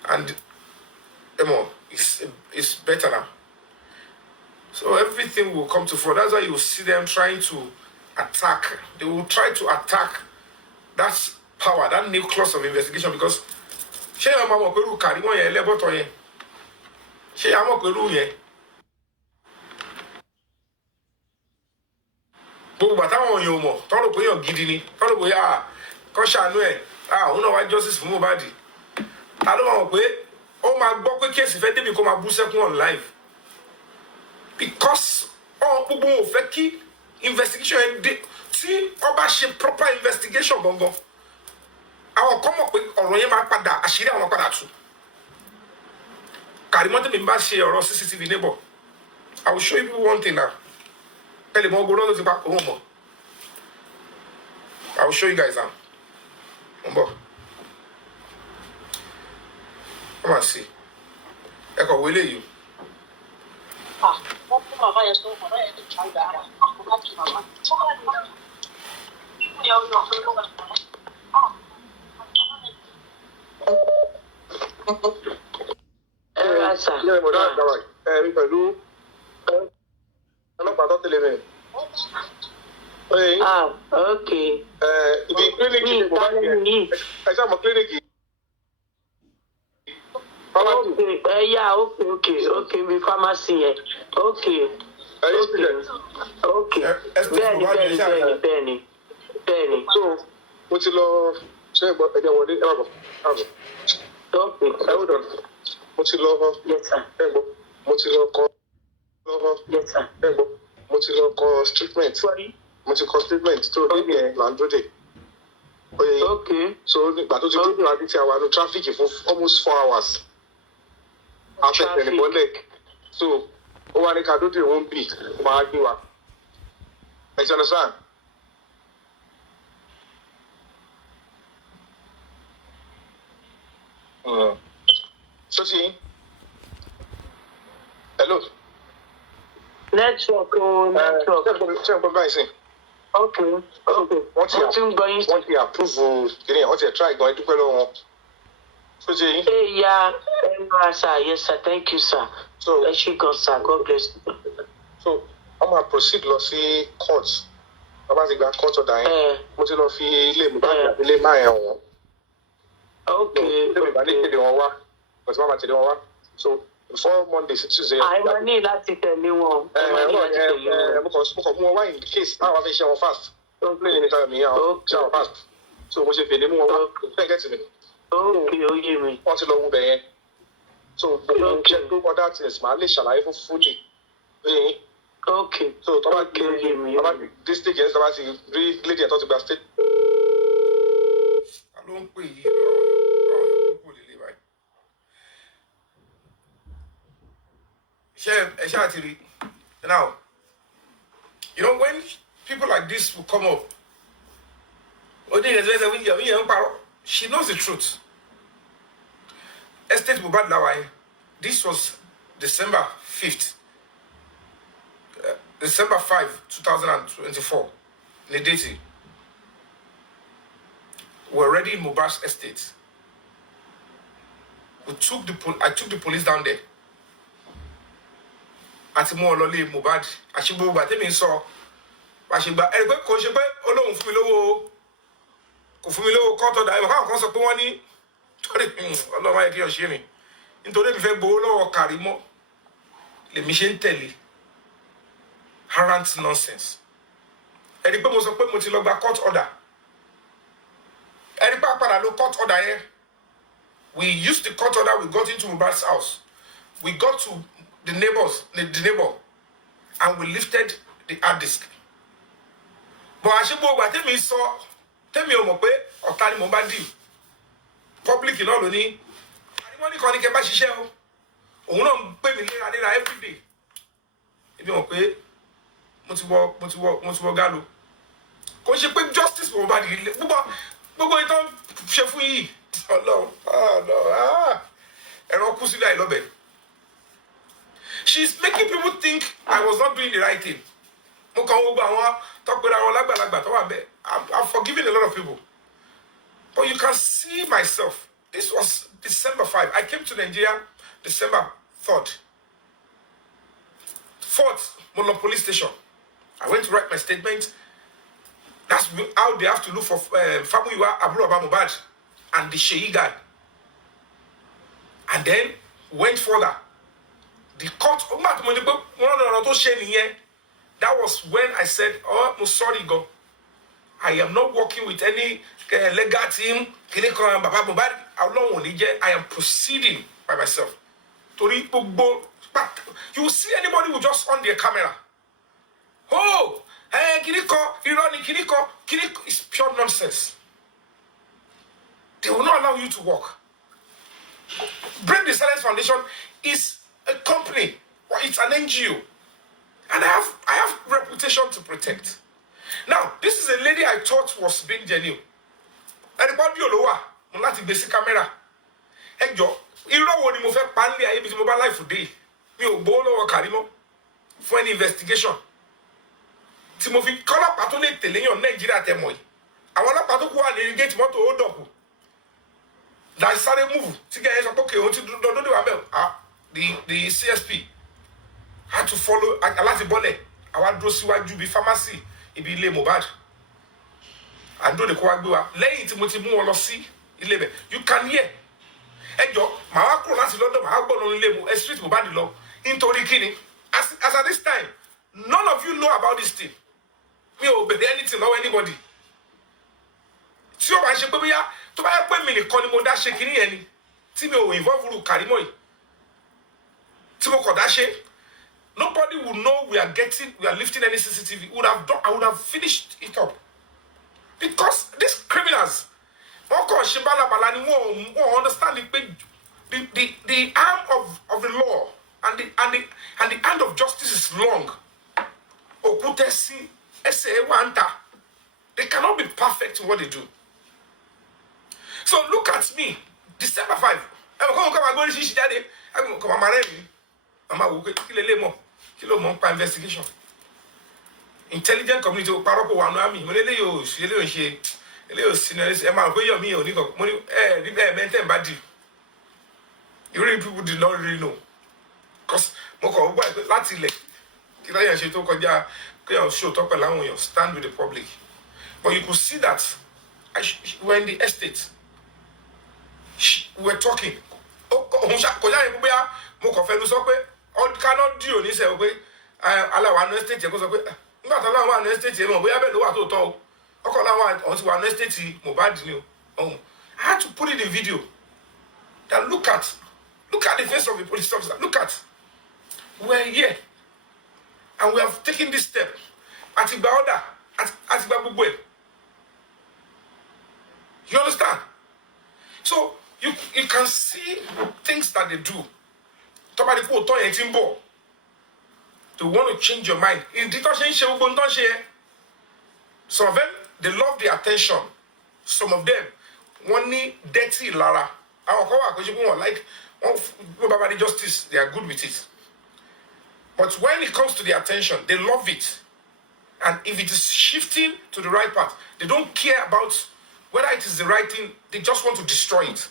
and it's better now. So everything will come to fore. That's why you will see them trying to attack. They will try to attack that power, that nucleus of investigation, because gbogbo àtàwọn èèyàn mọ̀ tọ́rọ pé èèyàn gidi ni tọ́rọ pé kọ́ ṣàánú ẹ̀ òun náà wá justice fún Mohbad ta ló mọ̀ pé ó máa gbọ́ pé kéèsì fẹ́ débi kó máa bú sẹ́kún on live because gbogbo wọn ò fẹ́ kí investigation ẹ̀ dé tí wọ́n bá ṣe proper investigation gangan àwọn kan mọ̀ pé ọ̀rọ̀ yẹn máa padà àṣírí àwọn padà tú Kàrímọ́ tèmi bá ṣe ọ̀rọ̀ CCTV neighbor I will show you one thing now. I will show you guys now. Come and see. Echo, will you? Okay. The clinic. I saw my clinic. Okay. Yeah. Okay. The pharmacy. Okay. Okay. Benny. So, what's your law? Say, but I don't want it. Okay. Hold on. What's your law? Yes, sir. What's your law? Yes, sir. What's your law? Treatment. Sorry. What's your treatment? So, Okay. So, but to traffic for almost 4 hours. After the leg. So, one can do the won't be. You understand? So, see. Hello. Network. Okay. What's your approval? What's your try going to go? So, see. Yeah, sir. Yes, sir. Thank you, sir. So, let you go, sir. God bless you. So, I'm going to proceed to see court. I'm going to go court or die. I'm going to see so, before Monday, Tuesday. I need that to tell you one. Because in case I have a shower fast. Don't play any time me out. Shower fast. So, we should be more. Get to me. Okay, you mean. Want to know who they are. So, check over that is my shall I fully. Okay. So, about this thing is about the lady I thought about state. I don't pay you. Share a chat now. You know, when people like this will come up, she knows the truth. Estate Mubad Lawai, this was December 5th. December 5, 2024. Nedeti. We're already in Mubad's estate. I took the police down there. Àti mo lọlé Mohbad, àṣìgbò gba tèmi sọ, àṣìgbà ẹ pé kò ṣe pé Ọlọ́hun fún mi lówó, kò fún mi lówó court order, àwọn kan sọ pé wọ́n ní torí Ọlọ́run ayé kí o ṣe ni. Nítorí mi fẹ́ gbowó lọ́wọ́ Karimo. Lèmi ṣe ń tẹ̀lé. Arrant nonsense. Ẹ rí pé mo sọ pé mo ti lọ gba court order. Ẹ rí pé a padà lo court order yẹn. We used the court order, we got into Mohbad's house. We got to the neighbor, and we lifted the hard disk. But àṣìgbò gba tèmi sọ, tèmi ò mọ̀ pé ọ̀tá ni mo bá deal. Public náà ló ní, Karimo ní kan ní kẹ́ bá ṣiṣẹ́ o. Òun náà ń pè mí léra every day. Ebi mọ̀ pé mo ti wọ galo. Kò ṣe pé justice for Mohbad gbogbo ìtàn ṣe fún yìí. Ọlọ́run, ẹ̀rọ kú sílẹ̀ àìlọ́bẹ̀. She's making people think I was not doing the right thing. Mo kàn wọ́n gba àwọn tọ́pẹ́rẹ́ àwọn lágbàlagbà tó wà bẹ́ẹ̀. I've forgiven a lot of people. But you can see myself. This was December 5. I came to Nigeria December 3rd. 4th, Mono Police Station. I went to write my statement. That's how they have to look for Fabiyi Aburo Mohbad and the Sheyi guy. And then went further. The court, that was when I said, oh, I'm sorry, God. I am not working with any legal team. I am proceeding by myself. You see anybody who just on their camera. Oh, Kiriko, is pure nonsense. They will not allow you to work. Break the Silence Foundation is a company, or it's an NGO. And I have reputation to protect. Now, this is a lady I thought was being genuine. Anybody olowa, mo láti gbé sí camera. Ẹ jọ̀ọ́, irọ́ wo ni mo fẹ́ pa nle ayé bí tí mo bá life today. Mi ò gbowó lọ́wọ́ Karimo for any investigation. Tí mo fi kọ́lọ́pàá tó lè tẹ̀lé yàn Nàìjíríà tẹ̀ mọ̀ yìí. Àwọn ọlọ́pàá tó kú wà ní gate mọ́tò ó dọ̀kù. That sáré move. Tí gẹ́gẹ́ sọ pé kí òun ti dọ́dọ́ wà bẹ́ẹ̀. The CSP had to follow aláti bọ́lẹ̀. Àwa dúró síwájú bí pharmacy ibi ilé Mohbad. Àdó de kó wá gbé wa. Lẹ́yìn tí mo ti mú wọn lọ sí ilé bẹ̀. You can hear. Ẹ jọ̀ọ́, màá wá kúrò láti London, màá gbọ́ lọ ilé mo street Mohbad lọ. Nítorí kíni? As at this time, none of you know about this thing. Mi ò bẹ̀rẹ̀ anything lọ́wọ́ anybody. Tí ó bá ṣe pé bóyá tó bá yẹ pé mi nìkan ni mo dá ṣe kíní yẹn ni. Tí mi ò involve ru Karimo yìí. Tí mo kọ̀ dá ṣe. Nobody will know we are lifting any CCTV. I would have finished it up. Because these criminals, they won't understand the arm of the law and the hand of justice is long. They cannot be perfect in what they do. So look at me, December 5. Investigation. Intelligent community paroko wa no ami mo lele yo ṣe e ma ko Yomi o ni ko mo ni maintain body. You really people did not really know, because mo ko gba láti ilẹ̀ kí la yan ṣe tó kọjá kí yan show to pẹ̀lú àwọn èèyàn, stand with the public. But you could see that we're in the estate. We were talking. Kọjá yẹn bóyá mo kàn fẹ́ lu sọ pé cannot do ni se o pé alawa no estate ko sọ pé nígbà tó láwọn wà ní estate mọ̀ bóyá bẹ́ẹ̀ ló wà tó tọ́ o ọkọ̀ láwọn ọ̀hún ti wà ní estate Mohbad ni o. I had to put it in video that look at the face of the police officer. Look at, we're here and we have taken this step. Àtìgbà order, àtìgbà gbogbo ẹ̀. You understand? So you can see things that they do. Tọ́ba di pé òótọ́ yẹn ti ń bọ̀. They want to change your mind. In some of them, they love the attention. Some of them, one need dirty Lara. Our like one justice, they are good with it. But when it comes to the attention, they love it. And if it is shifting to the right path, they don't care about whether it is the right thing, they just want to destroy it.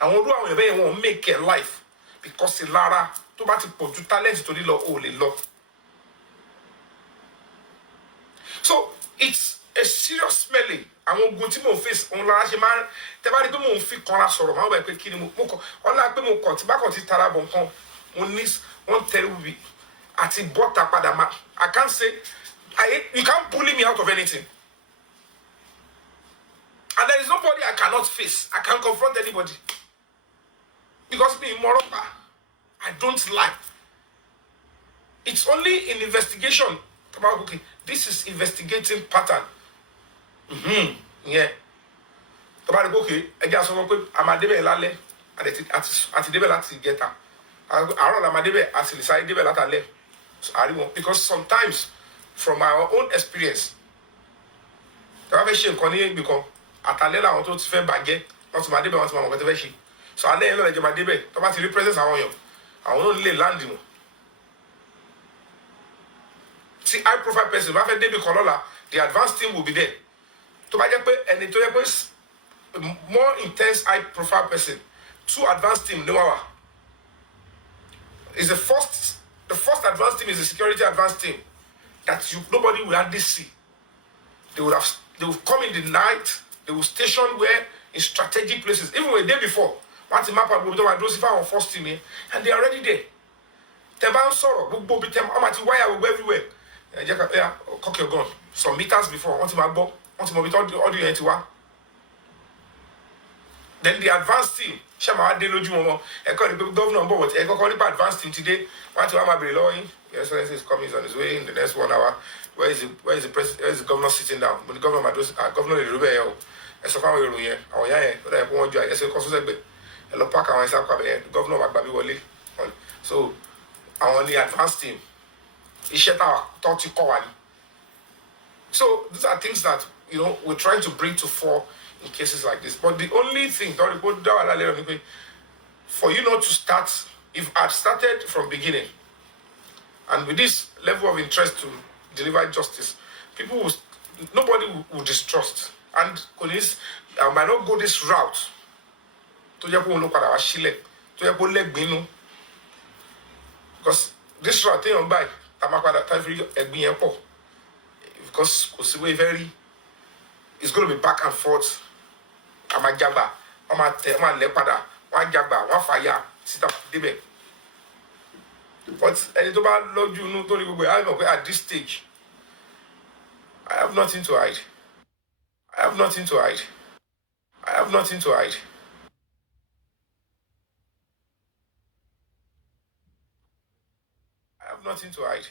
And what do I want to make a life? Because the Lara, to put talent to the law, law. So it's a serious smelling. I won't go to my face on last man. The body don't fit corner sort of how I pick him. All I put more cut back on the Tarabon. On this one terrible at the bottom. I can't say you can't bully me out of anything. And there is nobody I cannot face. I can't confront anybody. Because me, moreover, I don't lie. It's only in investigation. Okay, this is investigating pattern. Yeah. Okay, I just want to I'm a debe lale at the debe lati get her. I don't am a debe at the side debe lata because sometimes from our own experience, the average conny become atalela on to fair bagge, not my debe want my motivation. So I never let my debe to what represents our own. I will only land you. See, high profile person, if they be colola, the advanced team will be there. To my and it more intense high profile person, two advanced team, no hour. Is the first advanced team is the security advanced team that nobody will hardly see. They will come in the night, they will station where in strategic places, even a day before. Once the map will do those if our first team here, and they are already there. Teban sorrow, book be them, why I will go everywhere. Yeah, cock your gun. Some meters before, want to my book, want to move audio into one. Then the advanced team, Shama Deloju Momo, the governor on board, advanced team today, want to have my belonging. Your Excellency is coming on his way in the next 1 hour. Where is the president? Where is the governor sitting down? But the governor, governor is Rubeo. And so far, we're here. Oh, yeah, but I want you. I say, hello, Park, and myself, the governor, Babi Wale. So, I want the advanced team. So these are things that we're trying to bring to fore in cases like this. But the only thing for you not to start, if I started from beginning, and with this level of interest to deliver justice, nobody will distrust. And I might not go this route because this route thing on by because it's going to be back and forth. I'm a jabba, I'm a lepada, one jabba, one fire, sit up debe. But Lord, you know, at this stage, I have nothing to hide. I have nothing to hide. I have nothing to hide. I have nothing to hide.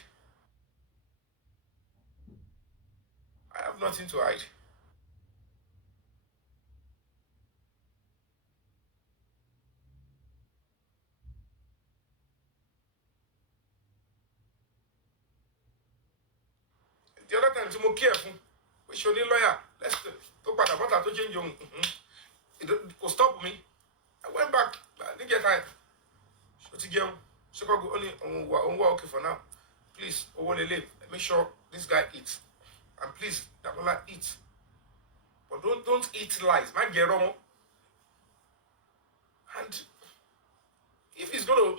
I have nothing to hide. The other time, I'm careful. We should need lawyer. Let's talk about what to change. It will stop me. I went back. I didn't get time. So go only on okay for now. Please, make sure this guy eats. And please, Damola eat. But don't eat lies. Man, get wrong. And if he's gonna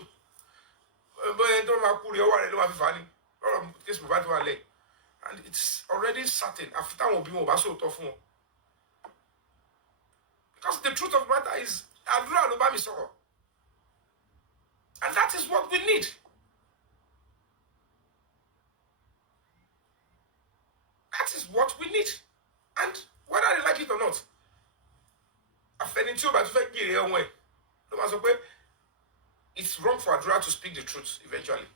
and it's already certain after will be more so tough. Because the truth of the matter is and that is what we need. That is what we need. And whether they like it or not, it's wrong for Adura to speak the truth eventually.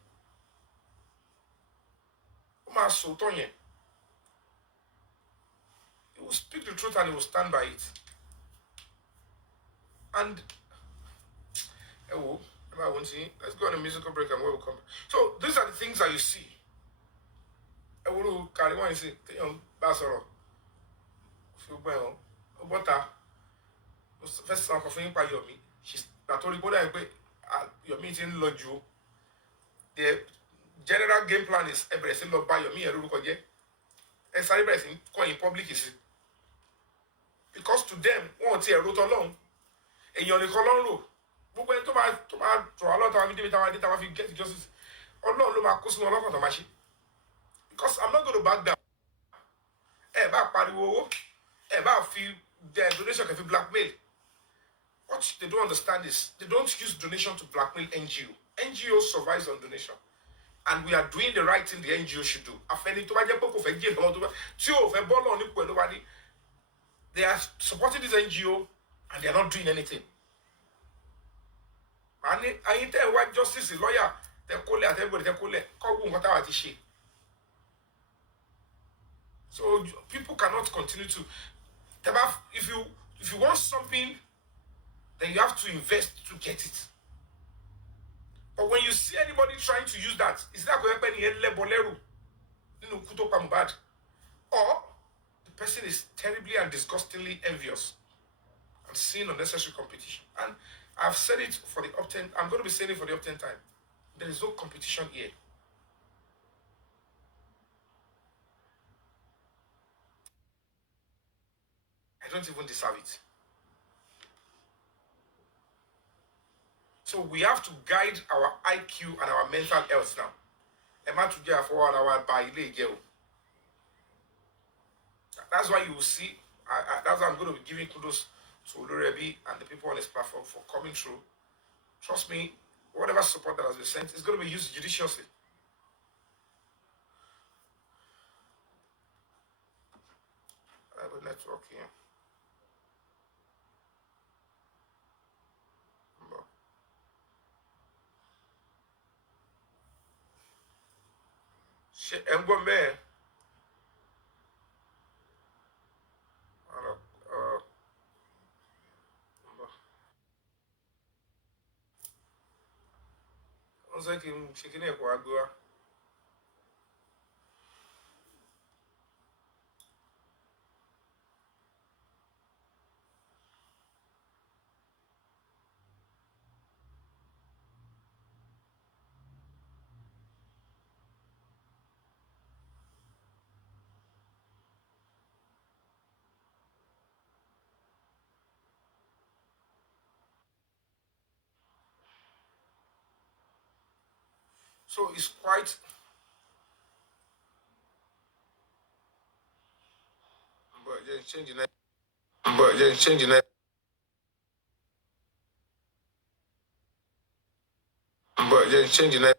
He will speak the truth and he will stand by it. And Let's go on a musical break and we'll come. So these are the things that you see. I will carry one and say, Basoro. Obota. First time of by Yomi. She's not only going to your meeting Loju. The general game plan is every single buy Yomi and Rukoje. And celebrating in public is because to them, wọ́n ti ẹ̀rọ tọ́lọ́hún èèyàn nìkan ló ń rò gbogbo ẹni tó máa tọ̀ á lọ́tọ̀ àwọn ìdíbi táwọn adé táwọn fi get justice ọlọ́run ló máa kó sínú ọlọ́kàn tó máa ṣe because I'm not going to back down ẹ bá pariwo owó ẹ bá fi donation kẹfì blackmail what they don't understand is they don't use donation to blackmail NGO. NGO survives on donation and we are doing the right thing the NGO should do àfẹni tó bá jẹ́ pé kò fẹ́ jẹ́ ìdánwò tó bá tí ò fẹ́ bọ́ lọ́ọ̀ nípò ẹ̀ ló wá ní. They are supporting this NGO and they are not doing anything. And I tell what justice is lawyer, they call it, everybody they call it, what she. So people cannot continue to. If you want something, then you have to invest to get it. But when you see anybody trying to use that, it's like or the person is terribly and disgustingly envious and seeing unnecessary competition. And I've said it for the up 10, I'm going to be saying it for the up 10 time. There is no competition here. I don't even deserve it. So we have to guide our IQ and our mental health now. That's why you will see, that's why I'm going to be giving kudos to Olurebi and the people on this platform for coming through. Trust me, whatever support that has been sent is going to be used judiciously. I have a network here. Ngome. So it's quite. But then changing it. But then changing it. But then changing it.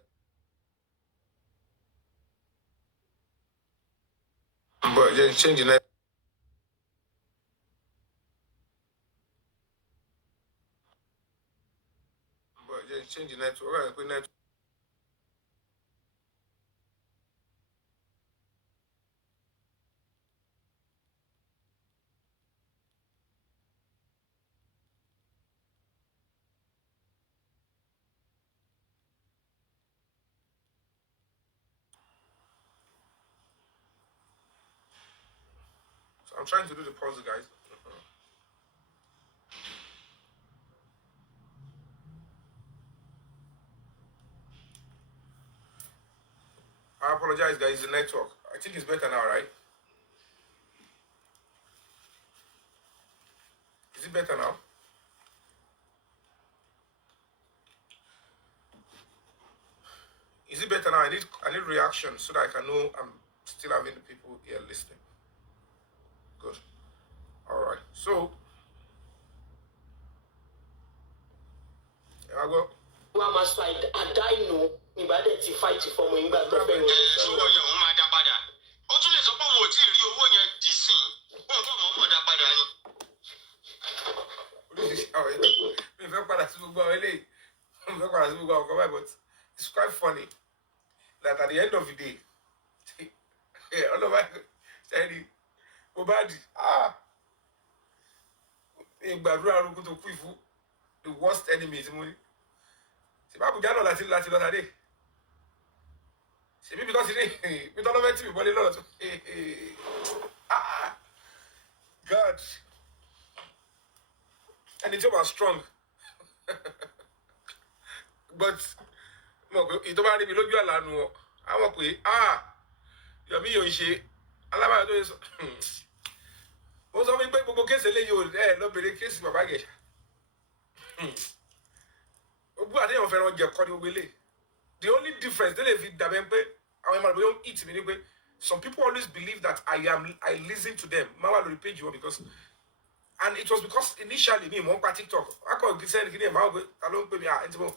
But then changing it. But then changing it. We're going to So I'm trying to do the puzzle, guys. I apologize, guys. The network. I think it's better now, right? Is it better now? Is it better now? I need reaction so that I can know I'm still having the people here listening. Good. All right. So I go. Wọ́n máa sọ àdá ìnù ìbádẹ́ ti fáìtì fọmọ ìgbà tó fẹ́ lọ. Owó yẹn òun máa dá padà. Ó tún lè sọ pé òun ò tí ì rí owó yẹn dì sí i. Wọ́n bọ̀ mọ́ dá padà ni. Mi fẹ́ padà sí gbogbo àwọn eléyìí. Mi fẹ́ padà sí gbogbo àwọn ọkọ̀ báyìí, but it's quite funny that at the end of the day, ọlọ́ba ṣẹ́ni Mohbad ìgbàdúrà arúgbó tó kú ìfú the worst enemy tí mo ní. ṣe bá Àbújá náà láti lọ tàdé ṣe bí ibi tó ti rí ibi tó lọ́fẹ́ tì mí bọ́lé lọ́rọ̀ tó God ẹni tí ó bá strong but mo pé ìtọ́ bá rí mi lójú àlànà ọ àwọn pé Yomi yóò ṣe alábàárà tó yẹ sọ mo sọ fún mi pé gbogbo kéèsì eléyìí ò lọ́bẹ̀rẹ̀ kéèsì bàbá Ìjẹ̀ṣà gbogbo àtẹ̀yàn fẹ́ràn jẹ kọ́ ní gbogbo eléyìí the only difference they lè fi dàbẹ̀ pé àwọn ẹ̀ma ló yóò eat mi ni pé some people always believe that I listen to them máa wà lórí page wọn because and it was because initially mi mọ̀ ń pa TikTok akọ̀ sẹ́ni kí ni ẹ̀ máa wọ pé ta ló ń pè mí ẹ̀ ti mọ̀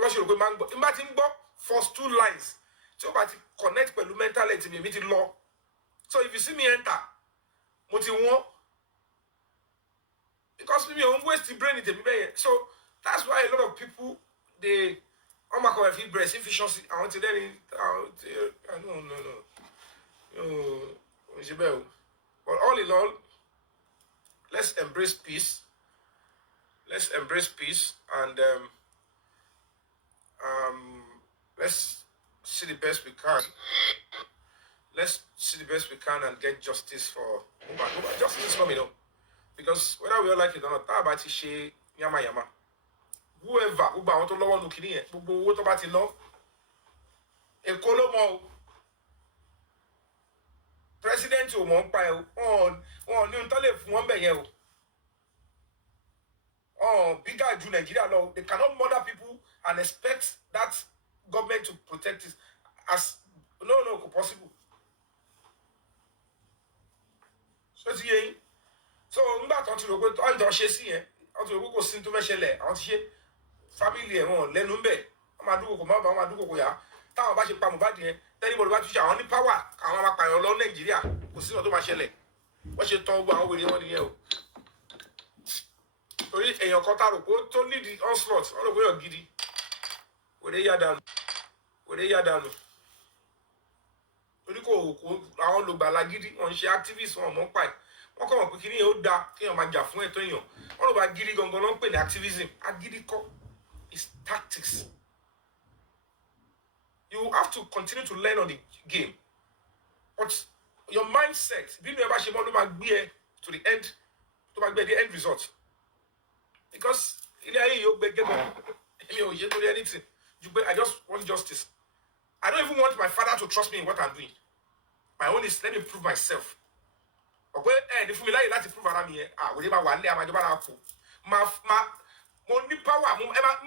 lọ́sọ̀rọ̀ pé máa ń gbọ́ nígbà tí ń gbọ́ first 2 lines tí ó bá ti connect pẹ̀lú mental health mi ti lọ so if you see me enter mo ti wọ́n because mi ò ń waste brain tèmi bẹ́ẹ̀ yẹn so that's why a lot of people dey wọ́n máa kọ́ ẹ̀ fi breast efficiency àwọn ti lẹ́ni àwọn ti no ṣe bẹ́ẹ̀ o but all in all let's embrace peace and let's see the best we can. Let's see the best we can and get justice for Mohbad. Justice is coming up. Because whether we all like it or not, tá bá ti ṣe yama. Whoever, gbogbo àwọn tó lọ́wọ́ nu kìíní yẹn, gbogbo owó tó bá ti ná, Èkó ló mọ̀ o. President ò mọ̀ ń pa ẹ̀ o. Wọ́n ní ohun tó lè fún wọn bẹ̀ yẹn o. Bigger ju Nigeria lọ. They cannot murder people and expect that government to protect it as no possible. So ti yẹn so ngba tó ti rò pé tó ń jọ ṣe sí yẹn wọ́n ti rò pé kò sí tó fẹ́ ṣẹlẹ̀ àwọn ti ṣe family ẹ̀ wọ́n lẹ́nu ń bẹ̀ wọ́n máa dúkòkò má bàa wọ́n máa dúkòkò yá táwọn bá ṣe pa Mohbad yẹn tẹ́lifọ̀dù bá tún ṣe àwọn ní power àwọn máa pààyàn lọ Nàìjíríà kò sí ọ̀nà tó máa ṣẹlẹ̀ wọ́n ṣe tán gbogbo àwọn wèrè wọn nìyẹn o torí èèyàn kan tá rò pé tó lead onslaught wọ́n rò pé èèyàn gidi wèrè yá dànù torí kò àwọn olùgbàlà gidi wọ́n ń ṣe activist wọn mọ̀ ń pa ẹ̀ wọ́n kọ́ wọn pé kíní yẹn ó dáa kéèyàn máa jà fún ẹ̀tọ́ èèyàn wọ́n ló bá gidi gangan ló ń pè ní activism agídí kọ́ is tactics you have to continue to learn on the game but your mindset bí inú ẹ bá ṣe mọ́ ló máa gbé ẹ to the end tó máa gbé ẹ the end result because ilé ayé yìí ó gbé gẹ́gọ́ èmi ò yé lórí anything ju pé I just want justice I don't even want my father to trust me in what I'm doing my own is let me prove myself ọ̀pẹ ní fún mi láyè láti prove ara mi yẹn wèrè máa wà nílé àmàjọba náà fò mo ní power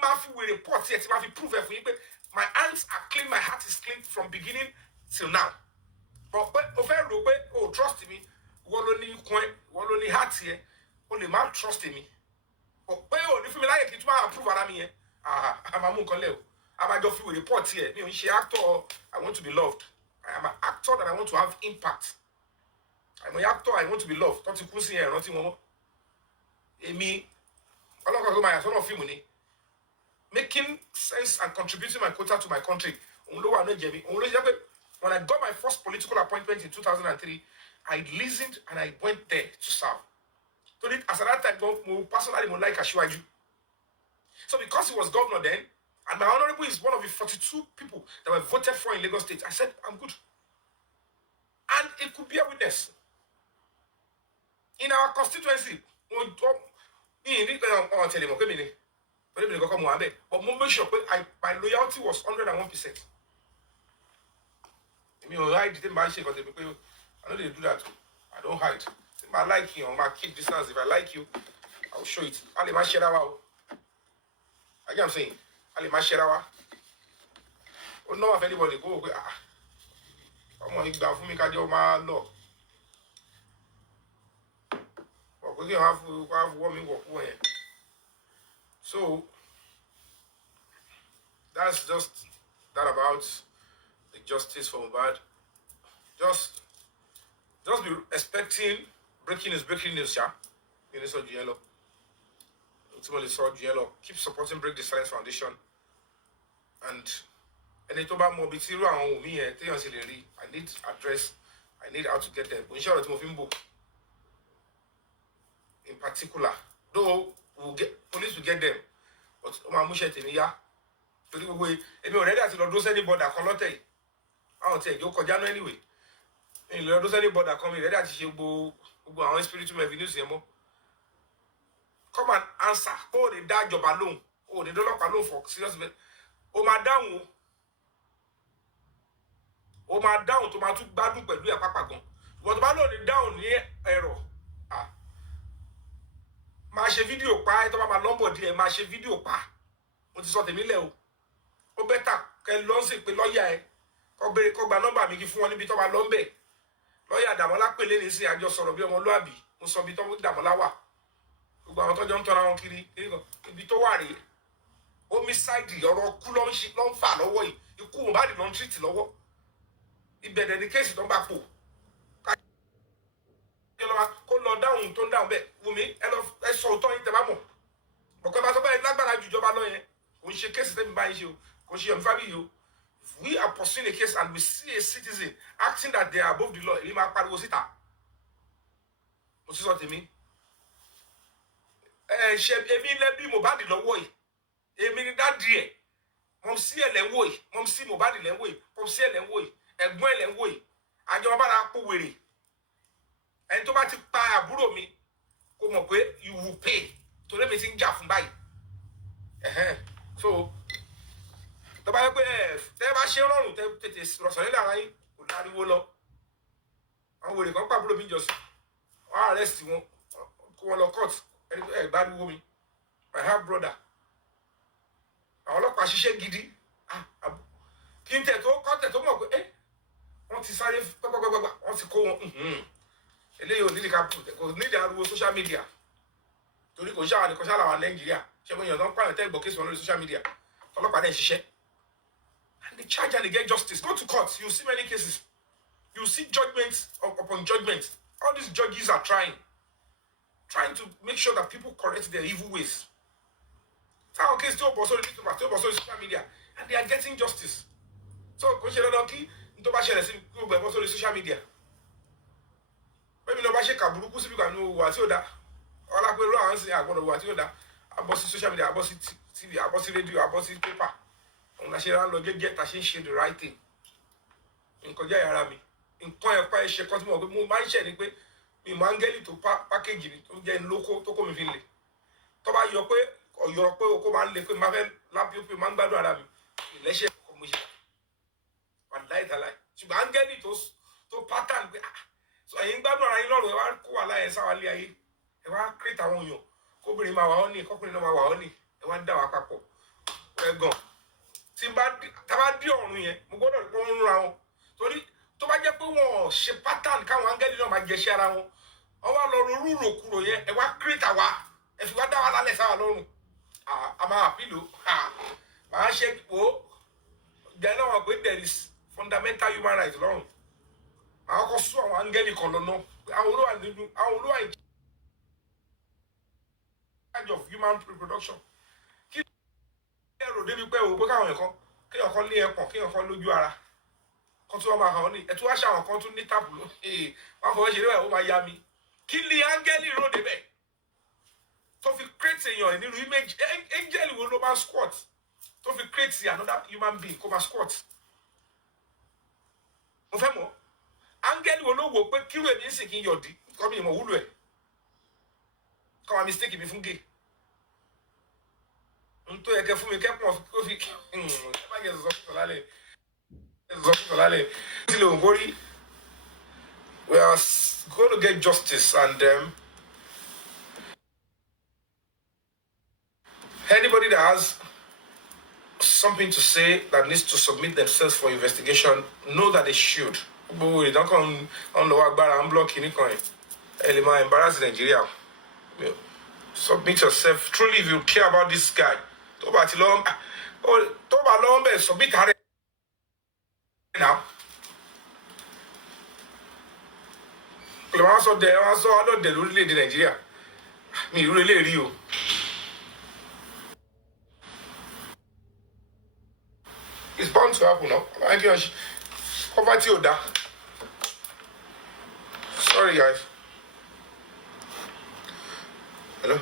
máa fi wèrè pọ̀ tí ẹ ti máa fi prove ẹ fún yín pé my hands are clean my heart is clean from beginning till now ọ̀pẹ o fẹ́ rò pé o trust me wọ́n ló ní ikùn ẹ wọ́n ló ní heart yẹ o lè má trust me ọ̀pẹ ò ní fún mi láyè kí n tún máa prove ara mi yẹn àmàmú nǹkan lẹ́ o àmàjọ fi wèrè pọ̀ tí ẹ mi ò ń ṣe actor I want to be loved I am an actor that I want to have impact. I'm an actor, I want to be loved. Don't you kú sí ẹ̀rántí wọn mọ́. Èmi, ọlọ́kọ̀ tó máa yà sọ́nà fíìmù ni. Making sense and contributing my quota to my country. Òun ló wà ní ẹ̀jẹ̀ mi. Òun ló ṣe pé when I got my first political appointment in 2003, I listened and I went there to serve. So as at that time, mo personally mo like Aṣíwájú. So because he was governor then, and my honorable is one of the 42 people that were voted for in Lagos State, I said, I'm good. And it could be a witness. In our constituency, but make sure my loyalty was 101%. I hide the man shake, I know they do that. I don't hide. If I like you, I keep distance. If I like you, I'll show it. I let my share out. I am saying, I let my share out. Oh no, if anybody go, I'm going to go for me, because you're my law. We can have women work away. So that's just that about the justice for Mohbad. Just be expecting breaking news, yeah. In this Giello. Ultimately saw Giello. Keep supporting Break the Silence Foundation. And it about more material on me and I need address, I need how to get there. We shall move book. In particular, though police will get them, but torí gbogbo èmi ò rẹ́dí àti lọ dúró sẹ́ni bọ́dà kan lọ́tẹ̀ yìí àwọn tí ẹ̀jọ́ kọjá náà anyway èmi lọ dúró sẹ́ni bọ́dà kan mi rẹ́dí àti ṣe gbogbo àwọn spiritual revenues yẹn mọ́ come and answer kó o lè dá ìjọba lóhùn o lè dọ́lọ́pàá lóhùn for serious event o máa dáhùn o máa dáhùn tó máa tún gbádùn pẹ̀lú ẹ̀ pápá gan ìwọ̀n tó bá lò lè dáhùn ní ẹ̀rọ máa ṣe fídíò pa ẹ tó bá máa lọ́bọ̀ díẹ̀ máa ṣe fídíò pa mo ti sọ tèmi lẹ̀ o ó bẹ́tà kẹ lọ sí pé lọ́ọ̀yà ẹ kọ́ gba nọ́mbà mi kí fún wọn níbi tó máa lọ́ ń bẹ̀ lọ́ọ̀yà Dàmọ́lá pèlè ní sí àjọ sọ̀rọ̀ bí ọmọlúàbí mo sọ bí tó Dàmọ́lá wà gbogbo àwọn tọ́jọ́ ń tọ́ra wọn kiri ibi tó wà rèé homicide ọ̀rọ̀ kú ló ń fà lọ́wọ́ yìí ikú Mohbad ló ń tírìtì lọ́wọ́ ìbẹ̀rẹ̀ ní kéèsì tó ń bá pò kó lọ dáhùn tó ń dáhùn bẹ́ẹ̀ Wùmí ẹ sọ òótọ́ yín tẹ́ bá mọ̀ ọ̀pẹ́ bá sọ bẹ́ẹ̀ lágbára ju ìjọba lọ yẹn kò ń ṣe kéèsì tẹ́mi báyìí ṣe o kò ń ṣe Yomi Fabiyi o if we are pursuing a case and we see a citizen acting that they are above the law èyí máa pariwo síta mo sì sọ tèmi ṣe èmi lẹ́bí Mohbad lọ́wọ́ yìí èmi ni dádì ẹ̀ mọ̀ sí ẹ̀ lẹ́wọ̀ yìí mọ̀ sí Mohbad lẹ́wọ̀ yìí mọ̀ sí ẹ̀ lẹ́wọ̀ yìí ẹ̀gbọ́n ẹ̀ lẹ́wọ̀ yìí àjọ bára pò wèrè ẹni tó bá ti pa àbúrò mi kó mọ̀ pé you will pay torí mi ti ń jà fún báyìí so tó bá yẹ pé tẹ́ bá ṣe rọrùn tètè rọ̀sọ̀ nílẹ̀ ara yín kò dáríwó lọ àwọn wèrè kan pàbúrò mi jọ̀sìn wọ́n arrest wọn kó wọn lọ court ẹ gbádùn mi my half brother àwọn ọlọ́pàá ṣiṣẹ́ gidi kí n tẹ̀ tó kọ́tẹ̀ tó mọ̀ pé wọ́n ti sáré gbàgbàgbàgbà wọ́n ti kó wọn eléyìí ò nídìí ká kò nídìí ariwo social media torí kò ṣáà ní kò ṣáà làwọn Nàìjíríà ṣé mo yàn tó ń pààyàn tẹ́ gbọ́ kéésì wọn lórí social media ọlọ́pàá náà ṣiṣẹ́ and they charge and they get justice go to court you see many cases you see judgment upon judgment all these judges are trying to make sure that people correct their evil ways. Táwọn kéésì tí ó bọ̀ sórí newspaper tí ó bọ̀ sórí social media and they are getting justice. So kò ṣe dandan kí n tó bá ṣẹlẹ̀ sí gbogbo ẹ̀bọ̀ sórí social media. Bẹ́ẹ̀ni lọ bá ṣe kà burúkú síbi kan ní wà tí ó dá. Ọlá pé irú àwọn sì àgbọ̀dọ̀ wà tí ó dá. Abọ́ sí social media, abọ́ sí TV, abọ́ sí rédíò, abọ́ sí paper. Òun la ṣe rán lọ jẹ́jẹ́ ta ṣe ń ṣe the right thing. Nǹkan jẹ́ yàrá mi. Nǹkan ẹ̀pá ẹ̀ṣẹ̀ kan tí mo máa ń ṣẹ̀ ni pé mi máa ń gẹ́lì tó pákéjì mi tó jẹ́ lóko tó kó mi fi lè. Tó bá yọ pé ọ̀yọ́ pé oko máa ń le pé máa fẹ́ lábí ó pé máa ń gbádùn ara mi. Ìlẹ́ṣẹ̀ kọ́ mo ṣe. Wàláì tàláì. Ṣùgbọ́n áńgẹ́lì tó pátán pé so ẹ̀yin gbádùn ara yín lọ́rùn ẹ wá kó wà láyé sáwà lé ayé. Ẹ wá create àwọn èèyàn. Kóbìnrin máa wà ọ́ ní kọ́kùnrin náà máa wà ọ́ ní. Ẹ wá dá wa papọ̀. Ẹ gan. Tí tá bá dí ọ̀run yẹn, mo gbọ́dọ̀ pọ́n ń ra wọn. Torí tó bá jẹ́ pé wọ́n ṣe pattern káwọn áńgẹ́lì náà máa jẹṣẹ́ ara wọn. Wọ́n wá lọ rúrò kúrò yẹn. Ẹ wá create àwa. Ẹ fi wá dá wa lálẹ́ sáwà lọ́rùn. A máa àpìlò. Màá ṣe wò jẹ́ náà wọ́n pé there is fundamental human rights lọ́rùn. Àwọn kan sún àwọn áńgẹ́lì kan lọ́nà. Àwọn olówà in charge of human reproduction. Kí ẹ̀rọ débi pé òwò pé káwọn kéèyàn kan lé ẹpọ̀n kéèyàn kan lójú ara. Kan tí wọ́n máa hàn ní ẹ̀tú wá ṣàwọn kan tún ní táàbù lọ. Wọ́n fọwọ́ ṣe lé ó máa ya mi. Kí ni áńgẹ́lì rò débẹ̀? To fi create èèyàn nínú image angel wo ló máa squat tó fi create another human being kó máa squat. Mo fẹ́ mọ̀ angel wo ló wò pé kílò èmi ń sìn kí n yọ̀dí kọ́ mi ìmọ̀ wúlò ẹ̀ kọ́ wa mistake mi fún gay. N tó yẹ kẹ́ fún mi kẹ́pọ̀ kó fi ẹ má jẹ́ sọ̀sọ̀ lálẹ́ sọ̀sọ̀ lálẹ́ tí lè wò borí we are going to get justice and anybody that has something to say that needs to submit themselves for investigation, know that they should. But don't come on the agbára and block anything. Elima embarrass Nigeria. Submit yourself. Truly, if you care about this guy, Toba Lombe, submit her now. I saw the really in Nigeria. Me really Rio. It's bound to happen, no? I guess poverty or that. Sorry, guys. Hello?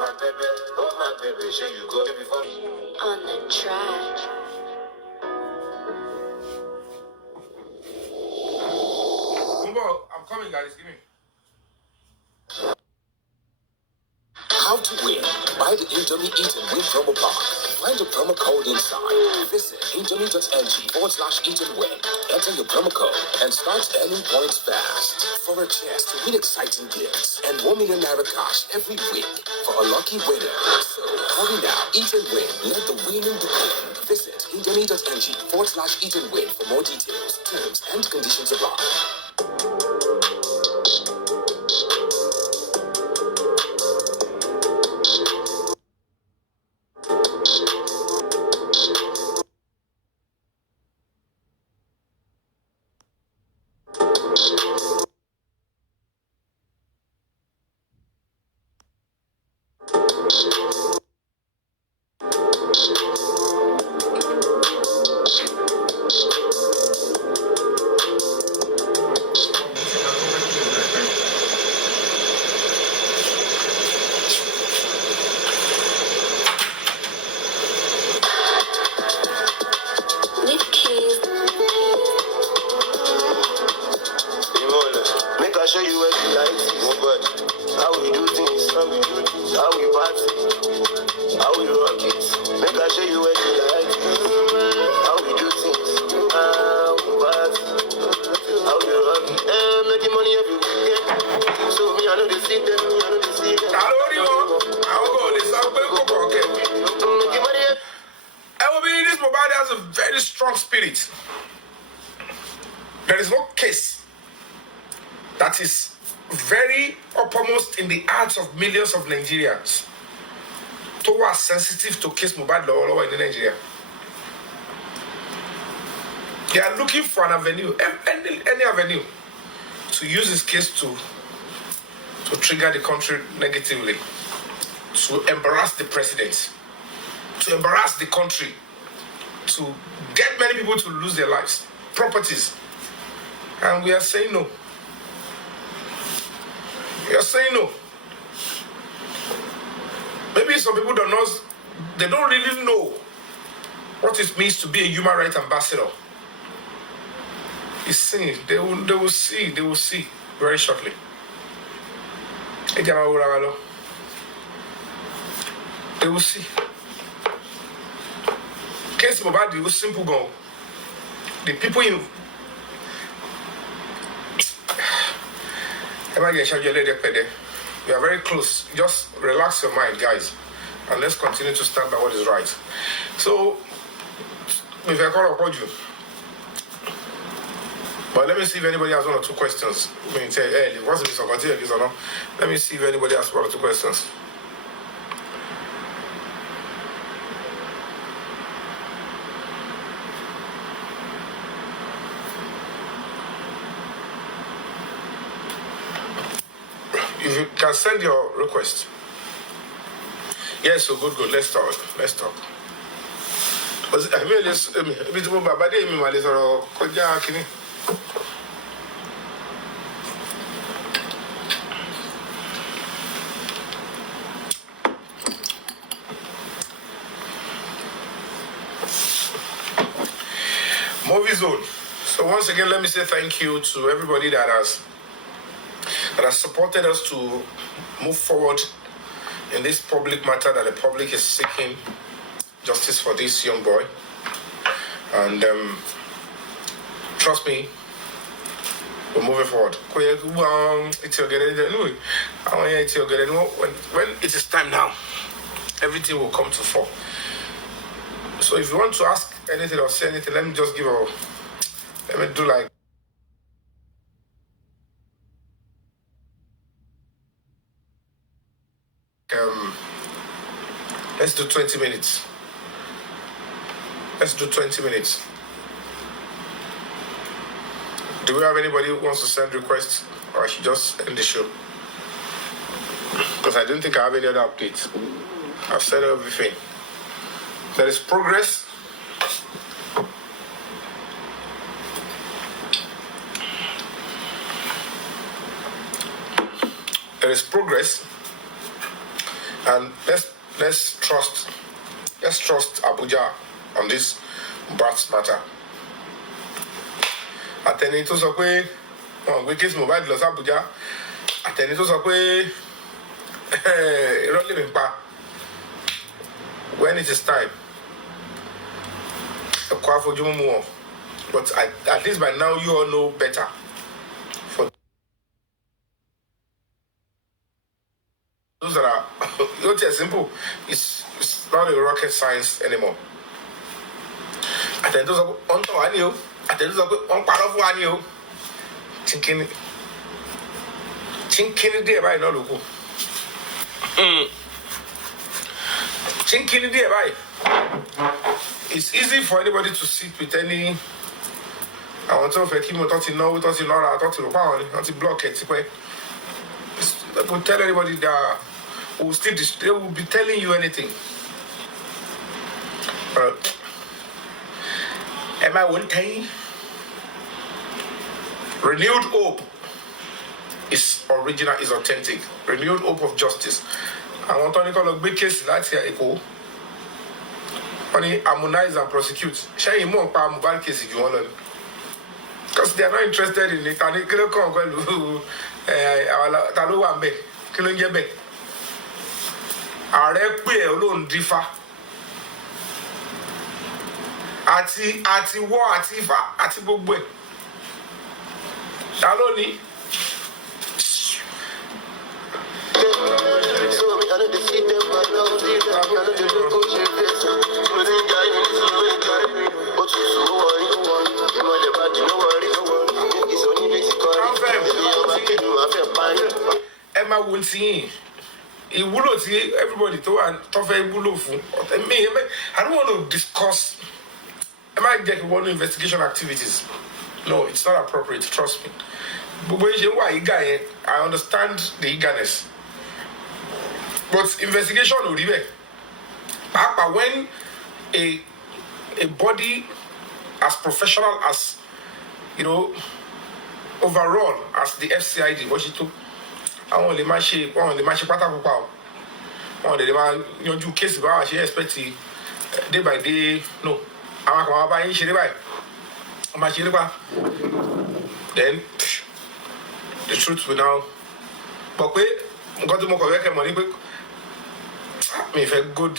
my baby, show you go before me. On the track. I'm coming, guys. Give me. How to win. Buy the Indomie Eat and Win promo pack. Find the promo code inside. Visit indomie.ng/eat and win. Enter your promo code and start earning points fast for a chance to win exciting gifts and 1 million naira cash every week for a lucky winner. So hurry now, eat and win. Let the winning begin. Visit indomie.ng/eat and win for more details, terms and conditions apply. Make I show you what you like, but how we do things, how we party, how we rock it. Make I show you what you like, how we do things, how we party, how we rock it. Making money every weekend, so me I know they see them, I will go this. I'll go okay. Making money every. This mobile has a very strong spirit. There is no case that is very uppermost in the hearts of millions of Nigerians who are sensitive to case mobile law in Nigeria. They are looking for an avenue, any avenue, to use this case to trigger the country negatively, to embarrass the president, to embarrass the country, to get many people to lose their lives, properties. And we are saying no. We are saying no. Maybe some people don't know, they don't really know what it means to be a human rights ambassador. You see, they will see very shortly. They will see. Case about the simple go. The people in we are very close. Just relax your mind, guys, and let's continue to stand by what is right. So, if I call upon you, but let me see if anybody has 1 or 2 questions. I mean, say, hey, what's this or continue this or not? Let me see if anybody has 1 or 2 questions. If you can send your request. Yes, so good. Let's talk. Movie Zone. So once again, let me say thank you to everybody that has supported us to move forward in this public matter that the public is seeking justice for this young boy. And trust me, we're moving forward. When it is time now, everything will come to fore. So if you want to ask anything or say anything, let me do like let's do 20 minutes. Do we have anybody who wants to send requests, or I should just end the show? Because I don't think I have any other updates. I've said everything. There is progress. There is progress And let's trust Abuja on this Brat's matter. Àtẹni tó sọ pé wọ́n gbé case Mohbad lọ sí Abuja, àtẹni tó sọ pé irọ́ lè mi pa. When it is time, but at least by now you all know better. For those that are, it's simple. It's not a rocket science anymore. Àtẹni tó sọ pé ọ̀n tọ̀ wá ní o, àtẹni tó sọ pé ọ̀n parọ́ fún wa ní o. Chinkini díẹ̀ báyìí náà ló kù. Chinkini díẹ̀ báyìí. It's easy for anybody to sit with any. I want to fake him, thought he know, thought he know, I thought he know, thought he block it. They will tell anybody that will still they will be telling you anything. Am I one time? Renewed hope is original, is authentic. Renewed hope of justice. I want to call a big case that's here echo. Only harmonize and prosecute. Share him more power mobile case if you want to. Because they are not interested in it. And they can't come and Talo Wambe, Kilongebe. Ààrẹ pé Ọlọ́run dífá. Àti wọ́ àti ifá àti gbogbo ẹ̀. Ta ló ní? Ẹ máa wo ti ìwúlò tí everybody tó wà tó fẹ́ wúlò fún. I don't want to discuss. Am I getting one investigation activities? No, it's not appropriate. Trust me. But I understand the eagerness. But investigation will be when a body as professional as, you know, overall as the FCID, what she took, I want the match pata. On the do case about she expect day by day. No, I'm not buying she by. Then the truth will now. But wait, got to more work money. Me feel good.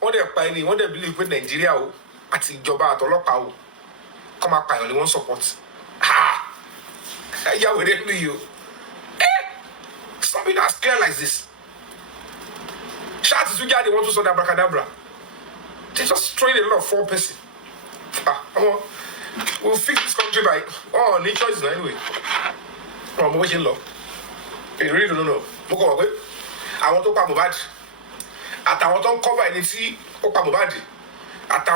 What they are pioneering, what they believe with Nigeria, at ìjọba àtọlọ́pàá, come up pioneer, they want support. Ha! Yeah, we didn't do you. Something that's clear like this. Shots is we want to sort abracadabra. They just train a lot of 4 person. We'll fix this country by nature is anyway. I'm watching law. You really don't know. I want to come bad. I want to cover anything. I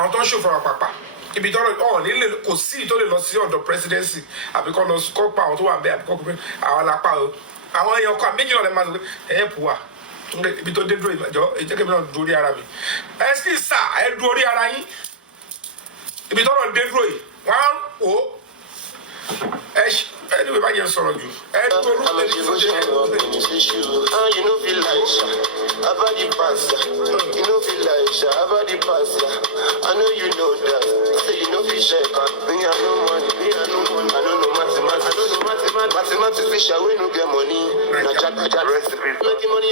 want to show for a papa. If you don't nílé see tó lè lọ sí ọ̀dọ̀ presidency àbíkọ́ lọ kọ́ pa àwọn tó wà bẹ́ẹ̀ àbíkọ́ pé àwọn alápá o àwọn èèyàn kan méjì náà lè máa sọ pé ẹ̀ pù wá ibi tó dé dúró ìgbàjọ́ ìjẹ́kẹ́ mi náà dúró orí ara mi ẹ̀ sì sà ẹ̀ dúró orí ara yín ibi tó náà dé dúró yìí wọ́n á wò ẹ̀ anyway má jẹ́ sọ̀rọ̀ jù ẹ̀ dúró orí mi ní sọ́jẹ́ you know feel like about the past, you know feel like about the past. I know you know that. Say you know feel shake. Me I no money, me I no money. I don't know mathematics. I don't know mathematics. Mathematics fish we no get money. Na jack recipe. Making money.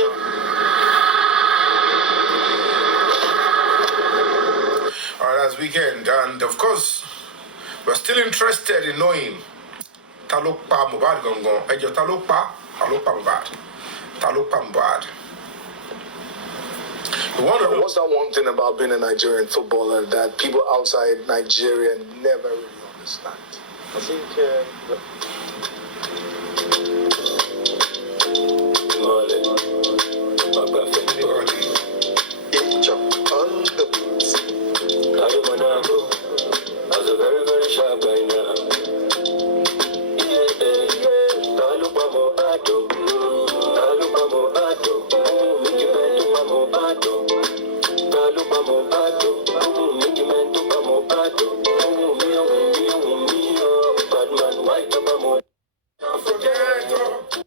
Alright, that's weekend, and of course, we're still interested in knowing Talopa Mohbad Gongon. Ejo Talopa Mohbad. Talopa Mohbad. What's that one thing about being a Nigerian footballer that people outside Nigeria never really understand? I think I was a very, very sharp guy now. fight up a more. Don't forget, oh.